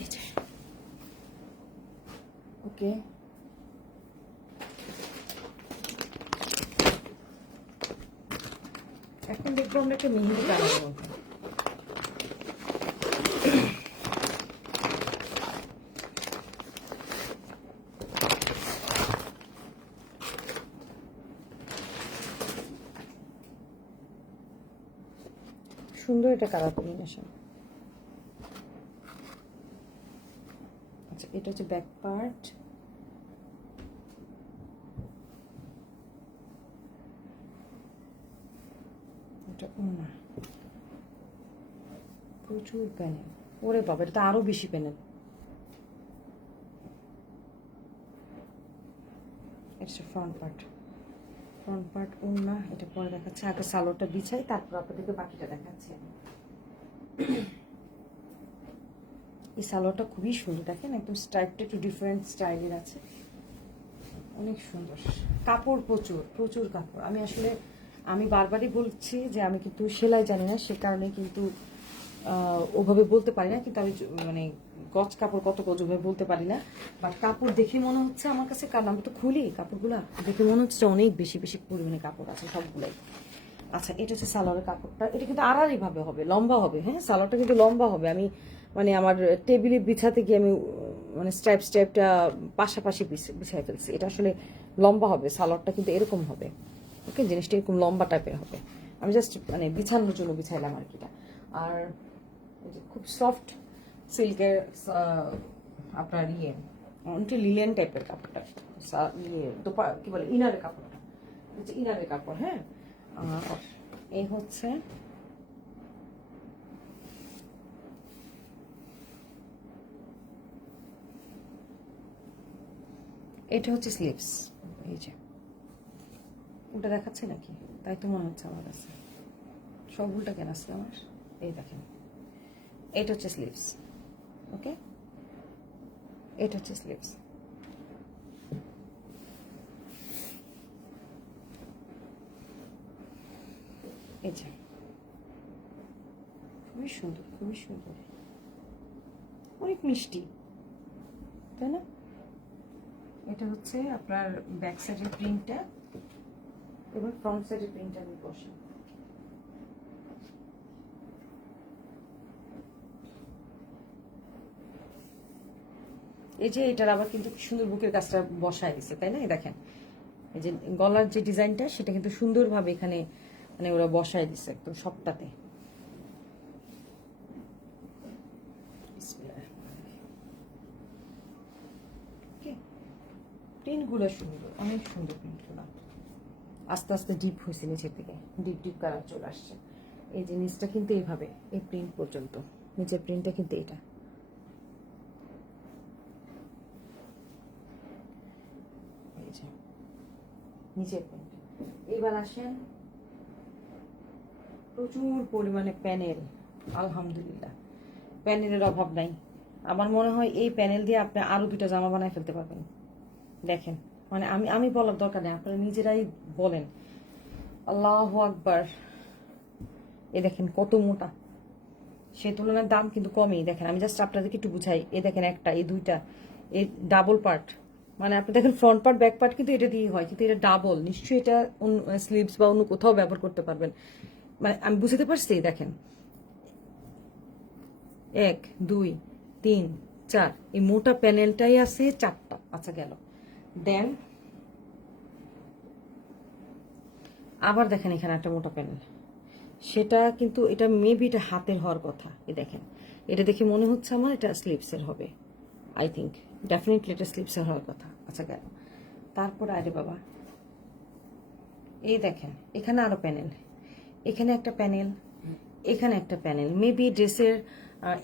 এই যে ওকে, এখন দেখবো আমরা একটা মেহেন্দি কালারের মধ্যে। সুন্দর একটা কালার কম্বিনেশন। আচ্ছা, এটা হচ্ছে ব্যাক পার্ট। এটা ওনা, প্রচুর প্যানেল। ওরে বাবা, এটা তো আরো বেশি প্যানেল। এটা ফ্রন্ট পার্ট ওনা। এটা পরে দেখাচ্ছে, আগে সালোয়ারটা বিছাই তারপর আপনাদেরকে বাকিটা দেখাচ্ছি। এই সালোয়ারটা খুবই সুন্দর, দেখেন একদম স্ট্রাইপটা একটু ডিফারেন্ট স্টাইলের আছে, অনেক সুন্দর। কাপড় প্রচুর প্রচুর কাপড়। আমি বারবারই বলছি যে আমি কিন্তু সেলাই জানি না, সে কারণে কিন্তু ওভাবে বলতে পারি না, কিন্তু আমি মানে গজ কাপড় কত গজ ওভাবে বলতে পারি না। বাট কাপড় দেখে মনে হচ্ছে আমার কাছে, কারণ আমি তো খুলি কাপড়গুলা, দেখে মনে হচ্ছে অনেক বেশি বেশি পরিমাণে কাপড় আছে সবগুলাই। আচ্ছা, এটা হচ্ছে সালোয়ারের কাপড়টা, এটা কিন্তু আড়াআড়ি ভাবে হবে, লম্বা হবে। হ্যাঁ, সালোয়ারটা কিন্তু লম্বা হবে। আমি মানে আমার টেবিলে বিছাতে গিয়ে আমি মানে স্ট্রাইপটা পাশাপাশি বিছাই ফেলছি। এটা আসলে লম্বা হবে, সালোয়ারটা কিন্তু এরকম হবে। ওকে, জিনিসটা এরকম লম্বা টাইপের হবে। আমি জাস্ট মানে বিছানোর জন্য বিছাইলাম আর কি। আর খুব সফট সিল্কের আপনার অনেকটা লিলেন টাইপের কাপড়টা, কি বলে ইনারের কাপড়টা, ইনারের কাপড়। হ্যাঁ, এই হচ্ছে এটা হচ্ছে স্লিভস। এই যে উল্টা দেখাচ্ছে নাকি, তাই তো মনে হচ্ছে আমার কাছে, সব উল্টা কেন আসছে আমার। এই দেখেন, এটা হচ্ছে স্লিভস। ওকে, এটা হচ্ছে স্লিভস। এই যে খুবই সুন্দর, খুবই সুন্দর, অনেক মিষ্টি, তাই না? এটা হচ্ছে আপনার ব্যাক সাইডের প্রিন্টটা, এবং ফ্রন্ট সাইডের প্রিন্টটা আমি বসে। এই যে এটার আবার কিন্তু সুন্দর বুকের কাজটা বসায় দিচ্ছে, তাই না? দেখেন, এই যে গলার যে ডিজাইনটা সেটা কিন্তু সুন্দরভাবে এখানে মানে ওরা বসায় দিচ্ছে একদম সবটাতে। প্রিন্টগুলো সুন্দর, অনেক সুন্দর প্রিন্টগুলো। আস্তে আস্তে ডিপ হয়েছে নিচের দিকে, ডিপ ডিপ কালার চলে আসছে। এই জিনিসটা কিন্তু এইভাবে, এই প্রিন্ট পর্যন্ত, নিচের প্রিন্টটা কিন্তু এটা। এই যে নিচের প্রিন্ট। এবার আসেন, প্রচুর পরিমাণে প্যানেল, আলহামদুলিল্লাহ প্যানেলের অভাব নাই। আমার মনে হয় এই প্যানেল দিয়ে আপনি আরো 2টা জামা বানায় ফেলতে পারবেন। দেখেন, মানে আমি বলার দরকার নেই, আপনারা নিজেরাই বলেন। আল্লাহু আকবার। এ দেখেন কত মোটা, সে তুলনার দাম কিন্তু কমই। দেখেন, আমি জাস্ট আপনাদেরকে একটু বুঝাই। এ দেখেন একটা, এই দুইটা, এই ডাবল পার্ট, মানে আপনি দেখেন ফ্রন্ট পার্ট ব্যাক পার্ট কিন্তু এটা দিয়ে হয়, কিন্তু এটা ডাবল। নিশ্চয়ই এটা স্লিভস বা অন্য কোথাও ব্যবহার করতে পারবেন। মানে আমি বুঝতে পারছি। দেখেন, 1 2 3 4, এই মোটা প্যানেলটাই আছে 4টা। আচ্ছা, গেল। দেন আবার দেখেন এখানে একটা মোটা প্যানেল, সেটা কিন্তু এটা মেবি এটা হাতের হওয়ার কথা। এই দেখেন, এটা দেখে মনে হচ্ছে আমার এটা স্লিভসের হবে। আই থিঙ্ক ডেফিনেটলি এটা স্লিভসের হওয়ার কথা। আচ্ছা, গেল। তারপর আরে বাবা, এই দেখেন এখানে আরো প্যানেল, এখানে একটা প্যানেল, এখানে একটা প্যানেল। মেবি ড্রেসের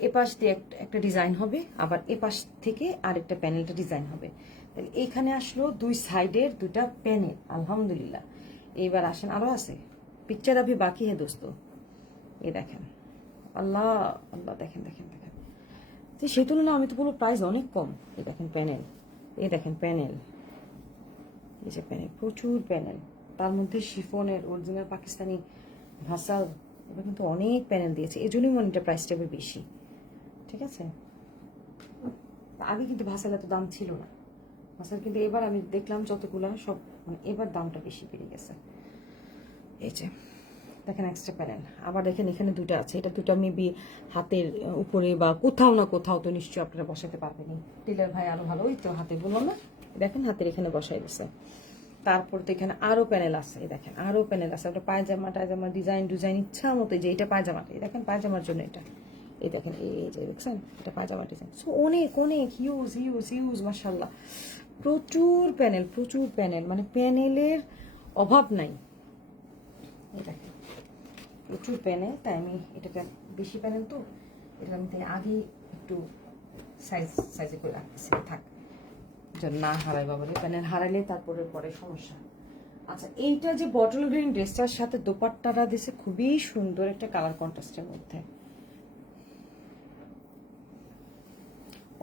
এপাশ দিয়ে একটা ডিজাইন হবে, আবার এপাশ থেকে আরেকটা প্যানেলটা ডিজাইন হবে। তাহলে এখানে আসলো 2 সাইডের 2টা প্যানেল, আলহামদুলিল্লাহ। এইবার আসেন, আরো আছে, পিকচার আভি বাকি হে দোস্ত। এই দেখেন, আল্লাহ আল্লাহ, দেখেন দেখেন দেখেন, যে সেই তুলনায় আমি তো বলবো প্রাইস অনেক কম। এই দেখেন প্যানেল, এই দেখেন প্যানেল, এই যে প্যানেল, প্রচুর প্যানেল। তার মধ্যে শিফনের অরিজিনাল পাকিস্তানি ভাসাল, এবার কিন্তু অনেক প্যানেল দিয়েছে, এই জন্যই মনে এটা প্রাইসটা বেশি। ঠিক আছে, আগে কিন্তু ভাসাল এত দাম ছিল না। ভাসাল কিন্তু এবার আমি দেখলাম যতগুলা সব, মানে এবার দামটা বেশি বেড়ে গেছে। এই যে দেখেন এক্সট্রা প্যানেল। আবার দেখেন এখানে 2টা আছে, এটা 2টা মেবি হাতের উপরে বা কোথাও না কোথাও তো নিশ্চয়ই আপনারা বসাতে পারবেন। টেলার ভাই আরো ভালো, ওই তো হাতে বললাম না, দেখেন হাতের এখানে বসাই দিচ্ছে। তারপর তো এখানে আরো প্যানেল আছে, এই দেখেন আরো প্যানেল আছে। একটা পায়জামা টায়জামা ডিজাইন ইচ্ছা মতো, যে এটা পায়জামাটা, এই দেখেন পায়জামার জন্য এটা, এই দেখেন এই যে দেখছেন এটা পায়জামা ডিজাইন। সো অনেক অনেক হিউজ হিউজ হিউজ, মাশাআল্লাহ প্রচুর প্যানেল, প্রচুর প্যানেল, মানে প্যানেলের অভাব নাই। এই দেখেন প্রচুর প্যানেল। তাই আমি এটাকে বেশি প্যানেল তো, এটা আমি তাই আগেই একটু সাইজে করে রাখতেছি, থাক যেন না হারাই। বাবারে প্যানেল হারাইলে তারপরে পরে সমস্যা। আচ্ছা, এইটা যে বটল গ্রিন ড্রেসটার সাথে দোপাট্টাটা দিছে খুবই সুন্দর একটা কালার কন্ট্রাস্টের মধ্যে।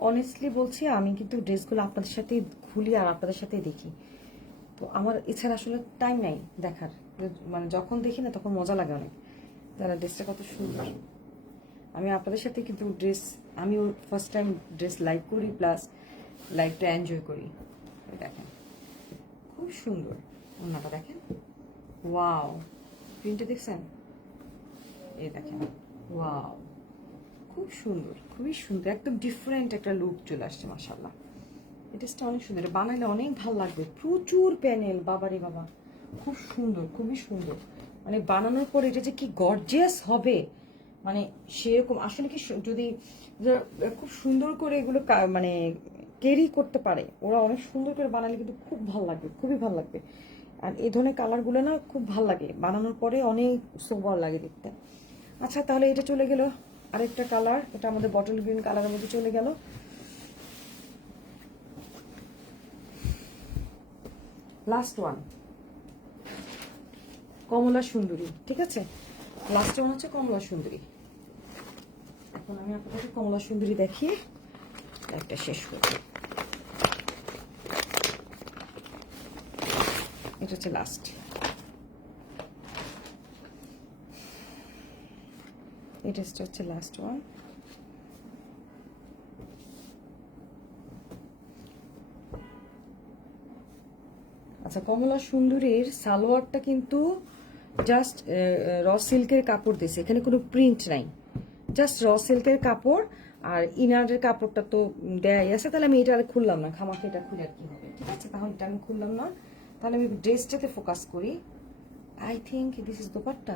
অনেস্টলি বলছি, আমি কিন্তু ড্রেসগুলো আপনাদের সাথে খুলি আর আপনাদের সাথে দেখি, তো আমার এছাড়া আসলে টাইম নাই দেখার, মানে যখন দেখি না তখন মজা লাগে অনেক, যারা ড্রেসটা কত সুন্দর। আমি আপনাদের সাথে কিন্তু আমিও ফার্স্ট টাইম ড্রেস লাইভ করি, প্লাস লাইভটা এনজয় করি। দেখেন খুব সুন্দর ওড়নাটা, দেখেন ওয়াও, প্রিন্টটা দেখছেন, এই দেখেন ওয়াও, খুব সুন্দর, খুবই সুন্দর, একদম ডিফারেন্ট একটা লুক চলে আসছে মাশাআল্লাহ। এই ড্রেসটা অনেক সুন্দর, এটা বানাইলে অনেক ভালো লাগবে, প্রচুর প্যানেল, বাবারে বাবা, খুব সুন্দর, খুবই সুন্দর। মানে বানানোর পর এটা যে কি গর্জিয়াস হবে, মানে সেরকম আসলে কি যদি খুব সুন্দর করে এগুলো মানে ক্যারি করতে পারে, ওরা অনেক সুন্দর করে বানালে কিন্তু খুব ভালো লাগবে, খুবই ভালো লাগবে। আর এই ধরনের কালারগুলো না খুব ভালো লাগে, বানানোর পরে অনেক সোবার লাগে দেখতে। আচ্ছা তাহলে এটা চলে গেল আরেকটা কালার, এটা আমাদের বটল গ্রিন কালারের মধ্যে চলে গেল। লাস্ট ওয়ান কমলা সুন্দরী, ঠিক আছে, লাস্ট ওয়ান হচ্ছে কমলা সুন্দরী। এখন আমি আপনাকে কমলা সুন্দরী দেখিয়ে একটা শেষ করব। এটা হচ্ছে লাস্ট, এটা হচ্ছে লাস্ট ওয়ান। আচ্ছা, কমলা সুন্দরীর সালোয়ারটা কিন্তু জাস্ট র সিল্কের কাপড় দিয়েছে, এখানে কোনো প্রিন্ট নাই, জাস্ট র সিল্কের কাপড়। আর ইনারের কাপড়টা তো দেয়াই আছে, তাহলে আমি এটা আর খুললাম না, খামাকে এটা খুলে আর কি হবে, ঠিক আছে, তাহলে এটা আমি খুললাম না। তাহলে আমি ড্রেসটাতে ফোকাস করি। I think this is dupatta.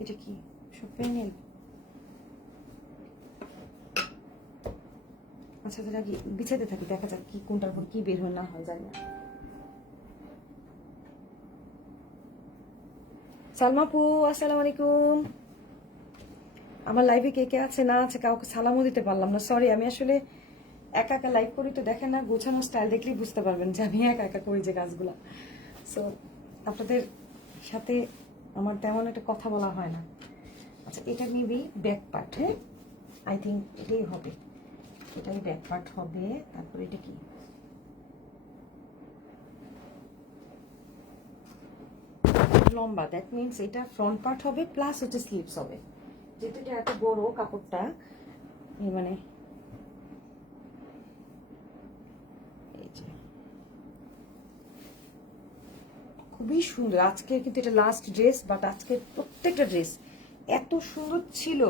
এটা কি সব প্যানেল? আচ্ছা তাহলে আগে বিছাতে থাকি, দেখা যাক কি কোনটার পর কি বের হয় না হয়, জানি না। সালমাপু আসসালামু আলাইকুম। আমার লাইভে কে কে আছে না আছে কাউকে সালামও দিতে পারলাম না, সরি। আমি আসলে একা একা লাইভ করি, তো দেখেন না, গোছানো স্টাইল দেখলেই বুঝতে পারবেন যে আমি একা একা করি যে কাজগুলা। সো আপনাদের সাথে আমার তেমন একটা কথা বলা হয় না। আচ্ছা এটা মেবি ব্যাক পার্ট, হ্যাঁ আই থিঙ্ক এটাই হবে, এটাই ব্যাক পার্ট হবে। তারপরে এটা কি, লম্বা, দ্যাট মিনস এটা ফ্রন্ট পার্ট হবে, প্লাস হচ্ছে স্লিভস হবে, যেহেতু এটা এত বড় কাপড়টা, মানে এই যে খুবই সুন্দর। আজকের কিন্তু এটা লাস্ট ড্রেস, বাট আজকের প্রত্যেকটা ড্রেস এত সুন্দর ছিল।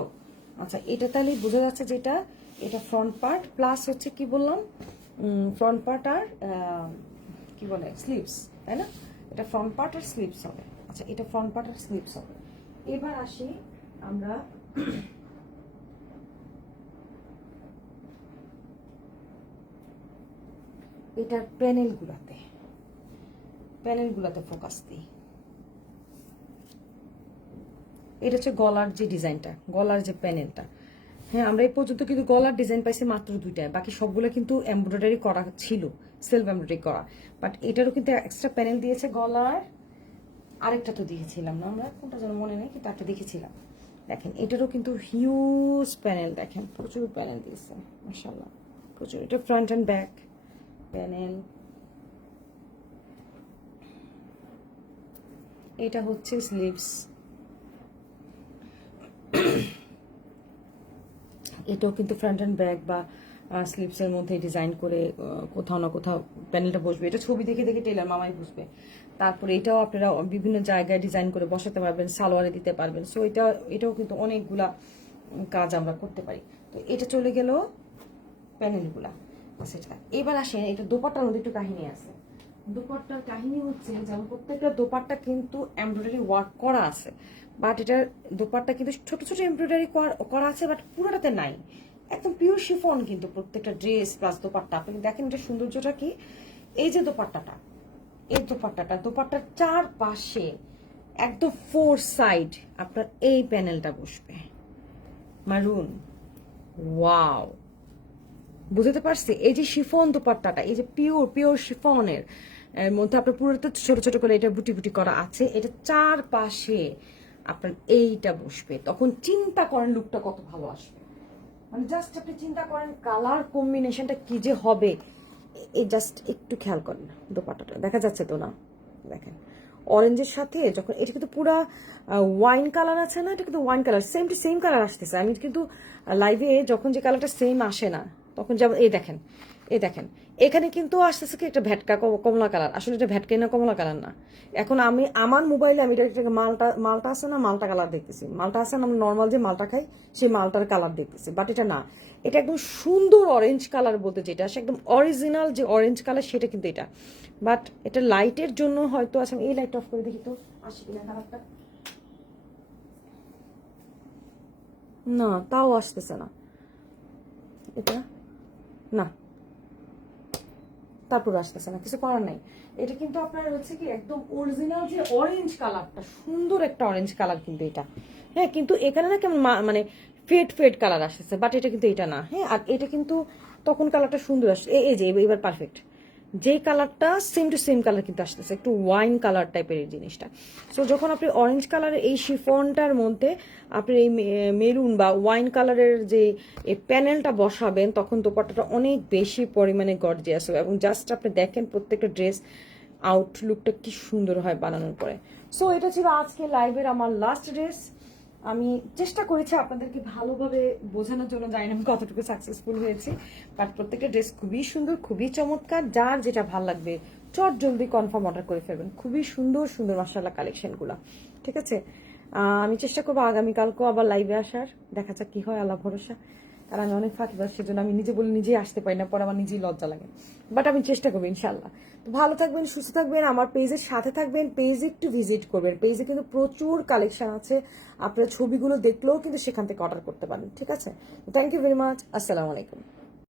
আচ্ছা এটা তাহলে বোঝা যাচ্ছে যে এটা ফ্রন্ট পার্ট প্লাস হচ্ছে কি বললাম, ফ্রন্ট পার্ট আর কি বলে স্লিভস, তাই না? এটা ফ্রন্ট পার্ট আর স্লিভস হবে। আচ্ছা এটা ফ্রন্ট পার্ট আর স্লিভস হবে। এবার আসি আমরা এটার প্যানেলগুলাতে ফোকাস দিই। এটা হচ্ছে গলার যে ডিজাইনটা, গলার যে প্যানেলটা, হ্যাঁ আমরা এই পর্যন্ত কিন্তু গলার ডিজাইন পাইছি মাত্র দুইটায়, বাকি সবগুলো কিন্তু এমব্রয়ডারি করা ছিল, সেলফ এমব্রয়ডারি করা, বাট এটারও কিন্তু এক্সট্রা প্যানেল দিয়েছে গলার। আরেকটা তো দেখেছিলাম না আমরা, কোনটা যেন মনে নেই, কিন্তু একটা দেখেছিলাম। দেখেন এটারও কিন্তু হিউজ প্যানেল, দেখেন প্রচুর প্যানেল দিয়েছে মাশাআল্লাহ, প্রচুর। এটা ফ্রন্ট অ্যান্ড ব্যাক প্যানেল। এটা হচ্ছে স্লিভস, এটাও কিন্তু ফ্রন্ট অ্যান্ড ব্যাক বা স্লিভসের মধ্যে ডিজাইন করে কোথাও না কোথাও প্যানেলটা বসবে, এটা ছবি দেখে দেখে টেলার মামাই বুঝবে। তারপরে এটাও আপনারা বিভিন্ন জায়গায় ডিজাইন করে বসাতে পারবেন, সালোয়ারে দিতে পারবেন। সো এটাও কিন্তু অনেকগুলা কাজ আমরা করতে পারি। তো এটা চলে গেল প্যানেলগুলা, সেটা। এবার আসেন এটা দোপাট্টার মধ্যে একটু কাহিনী আছে। দোপাট্টার কাহিনী হচ্ছে যেমন প্রত্যেকটা দোপাট্টা কিন্তু এমব্রয়ডারি ওয়ার্ক করা আছে, বাট এটার দোপাট্টা কিন্তু ছোট ছোট এমব্রয়ডারি করা আছে, বাট পুরোটাতে নাই, একদম পিওর শিফন কিন্তু প্রত্যেকটা ড্রেস প্লাস দোপাট্টা। আপনি দেখেন এটা সৌন্দর্যটা কি, এই যে দোপাট্টাটা, এই দোপাট্টার চারপাশে একদম ফোর সাইড আপনার এই প্যানেলটা বসবে মারুন। ওয়াও, বুঝতে পারছি। এই যে শিফন দোপাট্টাটা, এই যে পিওর শিফনের মধ্যে আপনার পুরোটা ছোট ছোট করে এটা বুটি বুটি করা আছে, এটা চারপাশে আপনার এইটা বসবে, তখন চিন্তা করেন লুকটা কত ভালো আসবে। মানে জাস্ট আপনি চিন্তা করেন কালার কম্বিনেশনটা কি যে হবে। এই জাস্ট একটু খেয়াল করেন দোপাট্টাটা, দেখা যাচ্ছে তো না? দেখেন অরেঞ্জের সাথে যখন এটা কিন্তু পুরা ওয়াইন কালার আছে না, এটা কিন্তু wine colour, same to same colour আসতেছে। আমি কিন্তু লাইভে যখন যে কালারটা সেম আসে না তখন যেমন এই দেখেন, এই দেখেন এখানে কিন্তু আসতেছে কি একটা ভ্যাটকা কমলা কালার, আসলে এটা ভ্যাটকাই না কমলা কালার না। এখন আমি আমার মোবাইলে আমি এটা মালটা মালটা আছে না, মালটা কালার দেখতেছি, মালটা আছে না, আমরা নর্মাল যে মালটা খাই সেই মালটার কালার দেখতেছি, বাট এটা না, এটা একদম সুন্দর অরেঞ্জ কালার বলতে যেটা আসে একদম অরিজিনাল যে অরেঞ্জ কালার সেটা কিন্তু এটা। বাট এটা লাইটের জন্য হয়তো আছে, এই লাইট অফ করে দেখি তো আসে কিনা কালারটা। না তাও আসতেছে না এটা, না তারপর আসতেছে না, কিছু করার নাই। এটা কিন্তু আপনার হচ্ছে কি একদম অরিজিনাল যে অরেঞ্জ কালারটা, সুন্দর একটা অরেঞ্জ কালার কিন্তু এটা। হ্যাঁ কিন্তু এখানে না কেমন মানে ফেড ফেড কালার আসতেছে, বাট এটা কিন্তু এটা না। হ্যাঁ আর এটা কিন্তু তখন কালারটা সুন্দর আসছে, এই যে এবার পারফেক্ট যেই কালারটা সেম টু সেম কালার কিন্তু আসতেছে, একটু ওয়াইন কালার টাইপের এই জিনিসটা। সো যখন আপনি অরেঞ্জ কালারের এই শিফনটার মধ্যে আপনি এই মেরুন বা ওয়াইন কালারের যে এই প্যানেলটা বসাবেন তখন দোপাট্টাটা অনেক বেশি পরিমাণে গর্জিয়াস হবে। এবং জাস্ট আপনি দেখেন প্রত্যেকটা ড্রেস আউটলুকটা কি সুন্দর হয় বানানোর পরে। সো এটা ছিল আজকে লাইভের আমার লাস্ট ড্রেস। আমি চেষ্টা করেছি আপনাদেরকে ভালোভাবে বোঝানোর জন্য, জানি না আমি কতটুকু সাকসেসফুল হয়েছি, বাট প্রত্যেকটা ড্রেস খুবই সুন্দর, খুবই চমৎকার। যার যেটা ভালো লাগবে চট জলদি কনফার্ম অর্ডার করে ফেলবেন। খুবই সুন্দর সুন্দর মাশাআল্লাহ কালেকশনগুলো, ঠিক আছে? আমি চেষ্টা করবো আগামীকালকেও আবার লাইভে আসার, দেখা যাক কি হয়, আল্লাহ ভরসা। কারণ আমি অনেক ফাঁকিবাজ, সেজন্য আমি নিজে বলে নিজেই আসতে পারি না, পরে আমার নিজেই লজ্জা লাগে। বাট আমি চেষ্টা করবো ইনশাল্লাহ। তো ভালো থাকবেন, সুস্থ থাকবেন, আমার পেজের সাথে থাকবেন, পেজে একটু ভিজিট করবেন। পেজে কিন্তু প্রচুর কালেকশন আছে, আপনার ছবিগুলো দেখলেও কিন্তু সেখান থেকে অর্ডার করতে পারেন, ঠিক আছে? থ্যাংক ইউ ভেরি মাচ, আসসালামু আলাইকুম।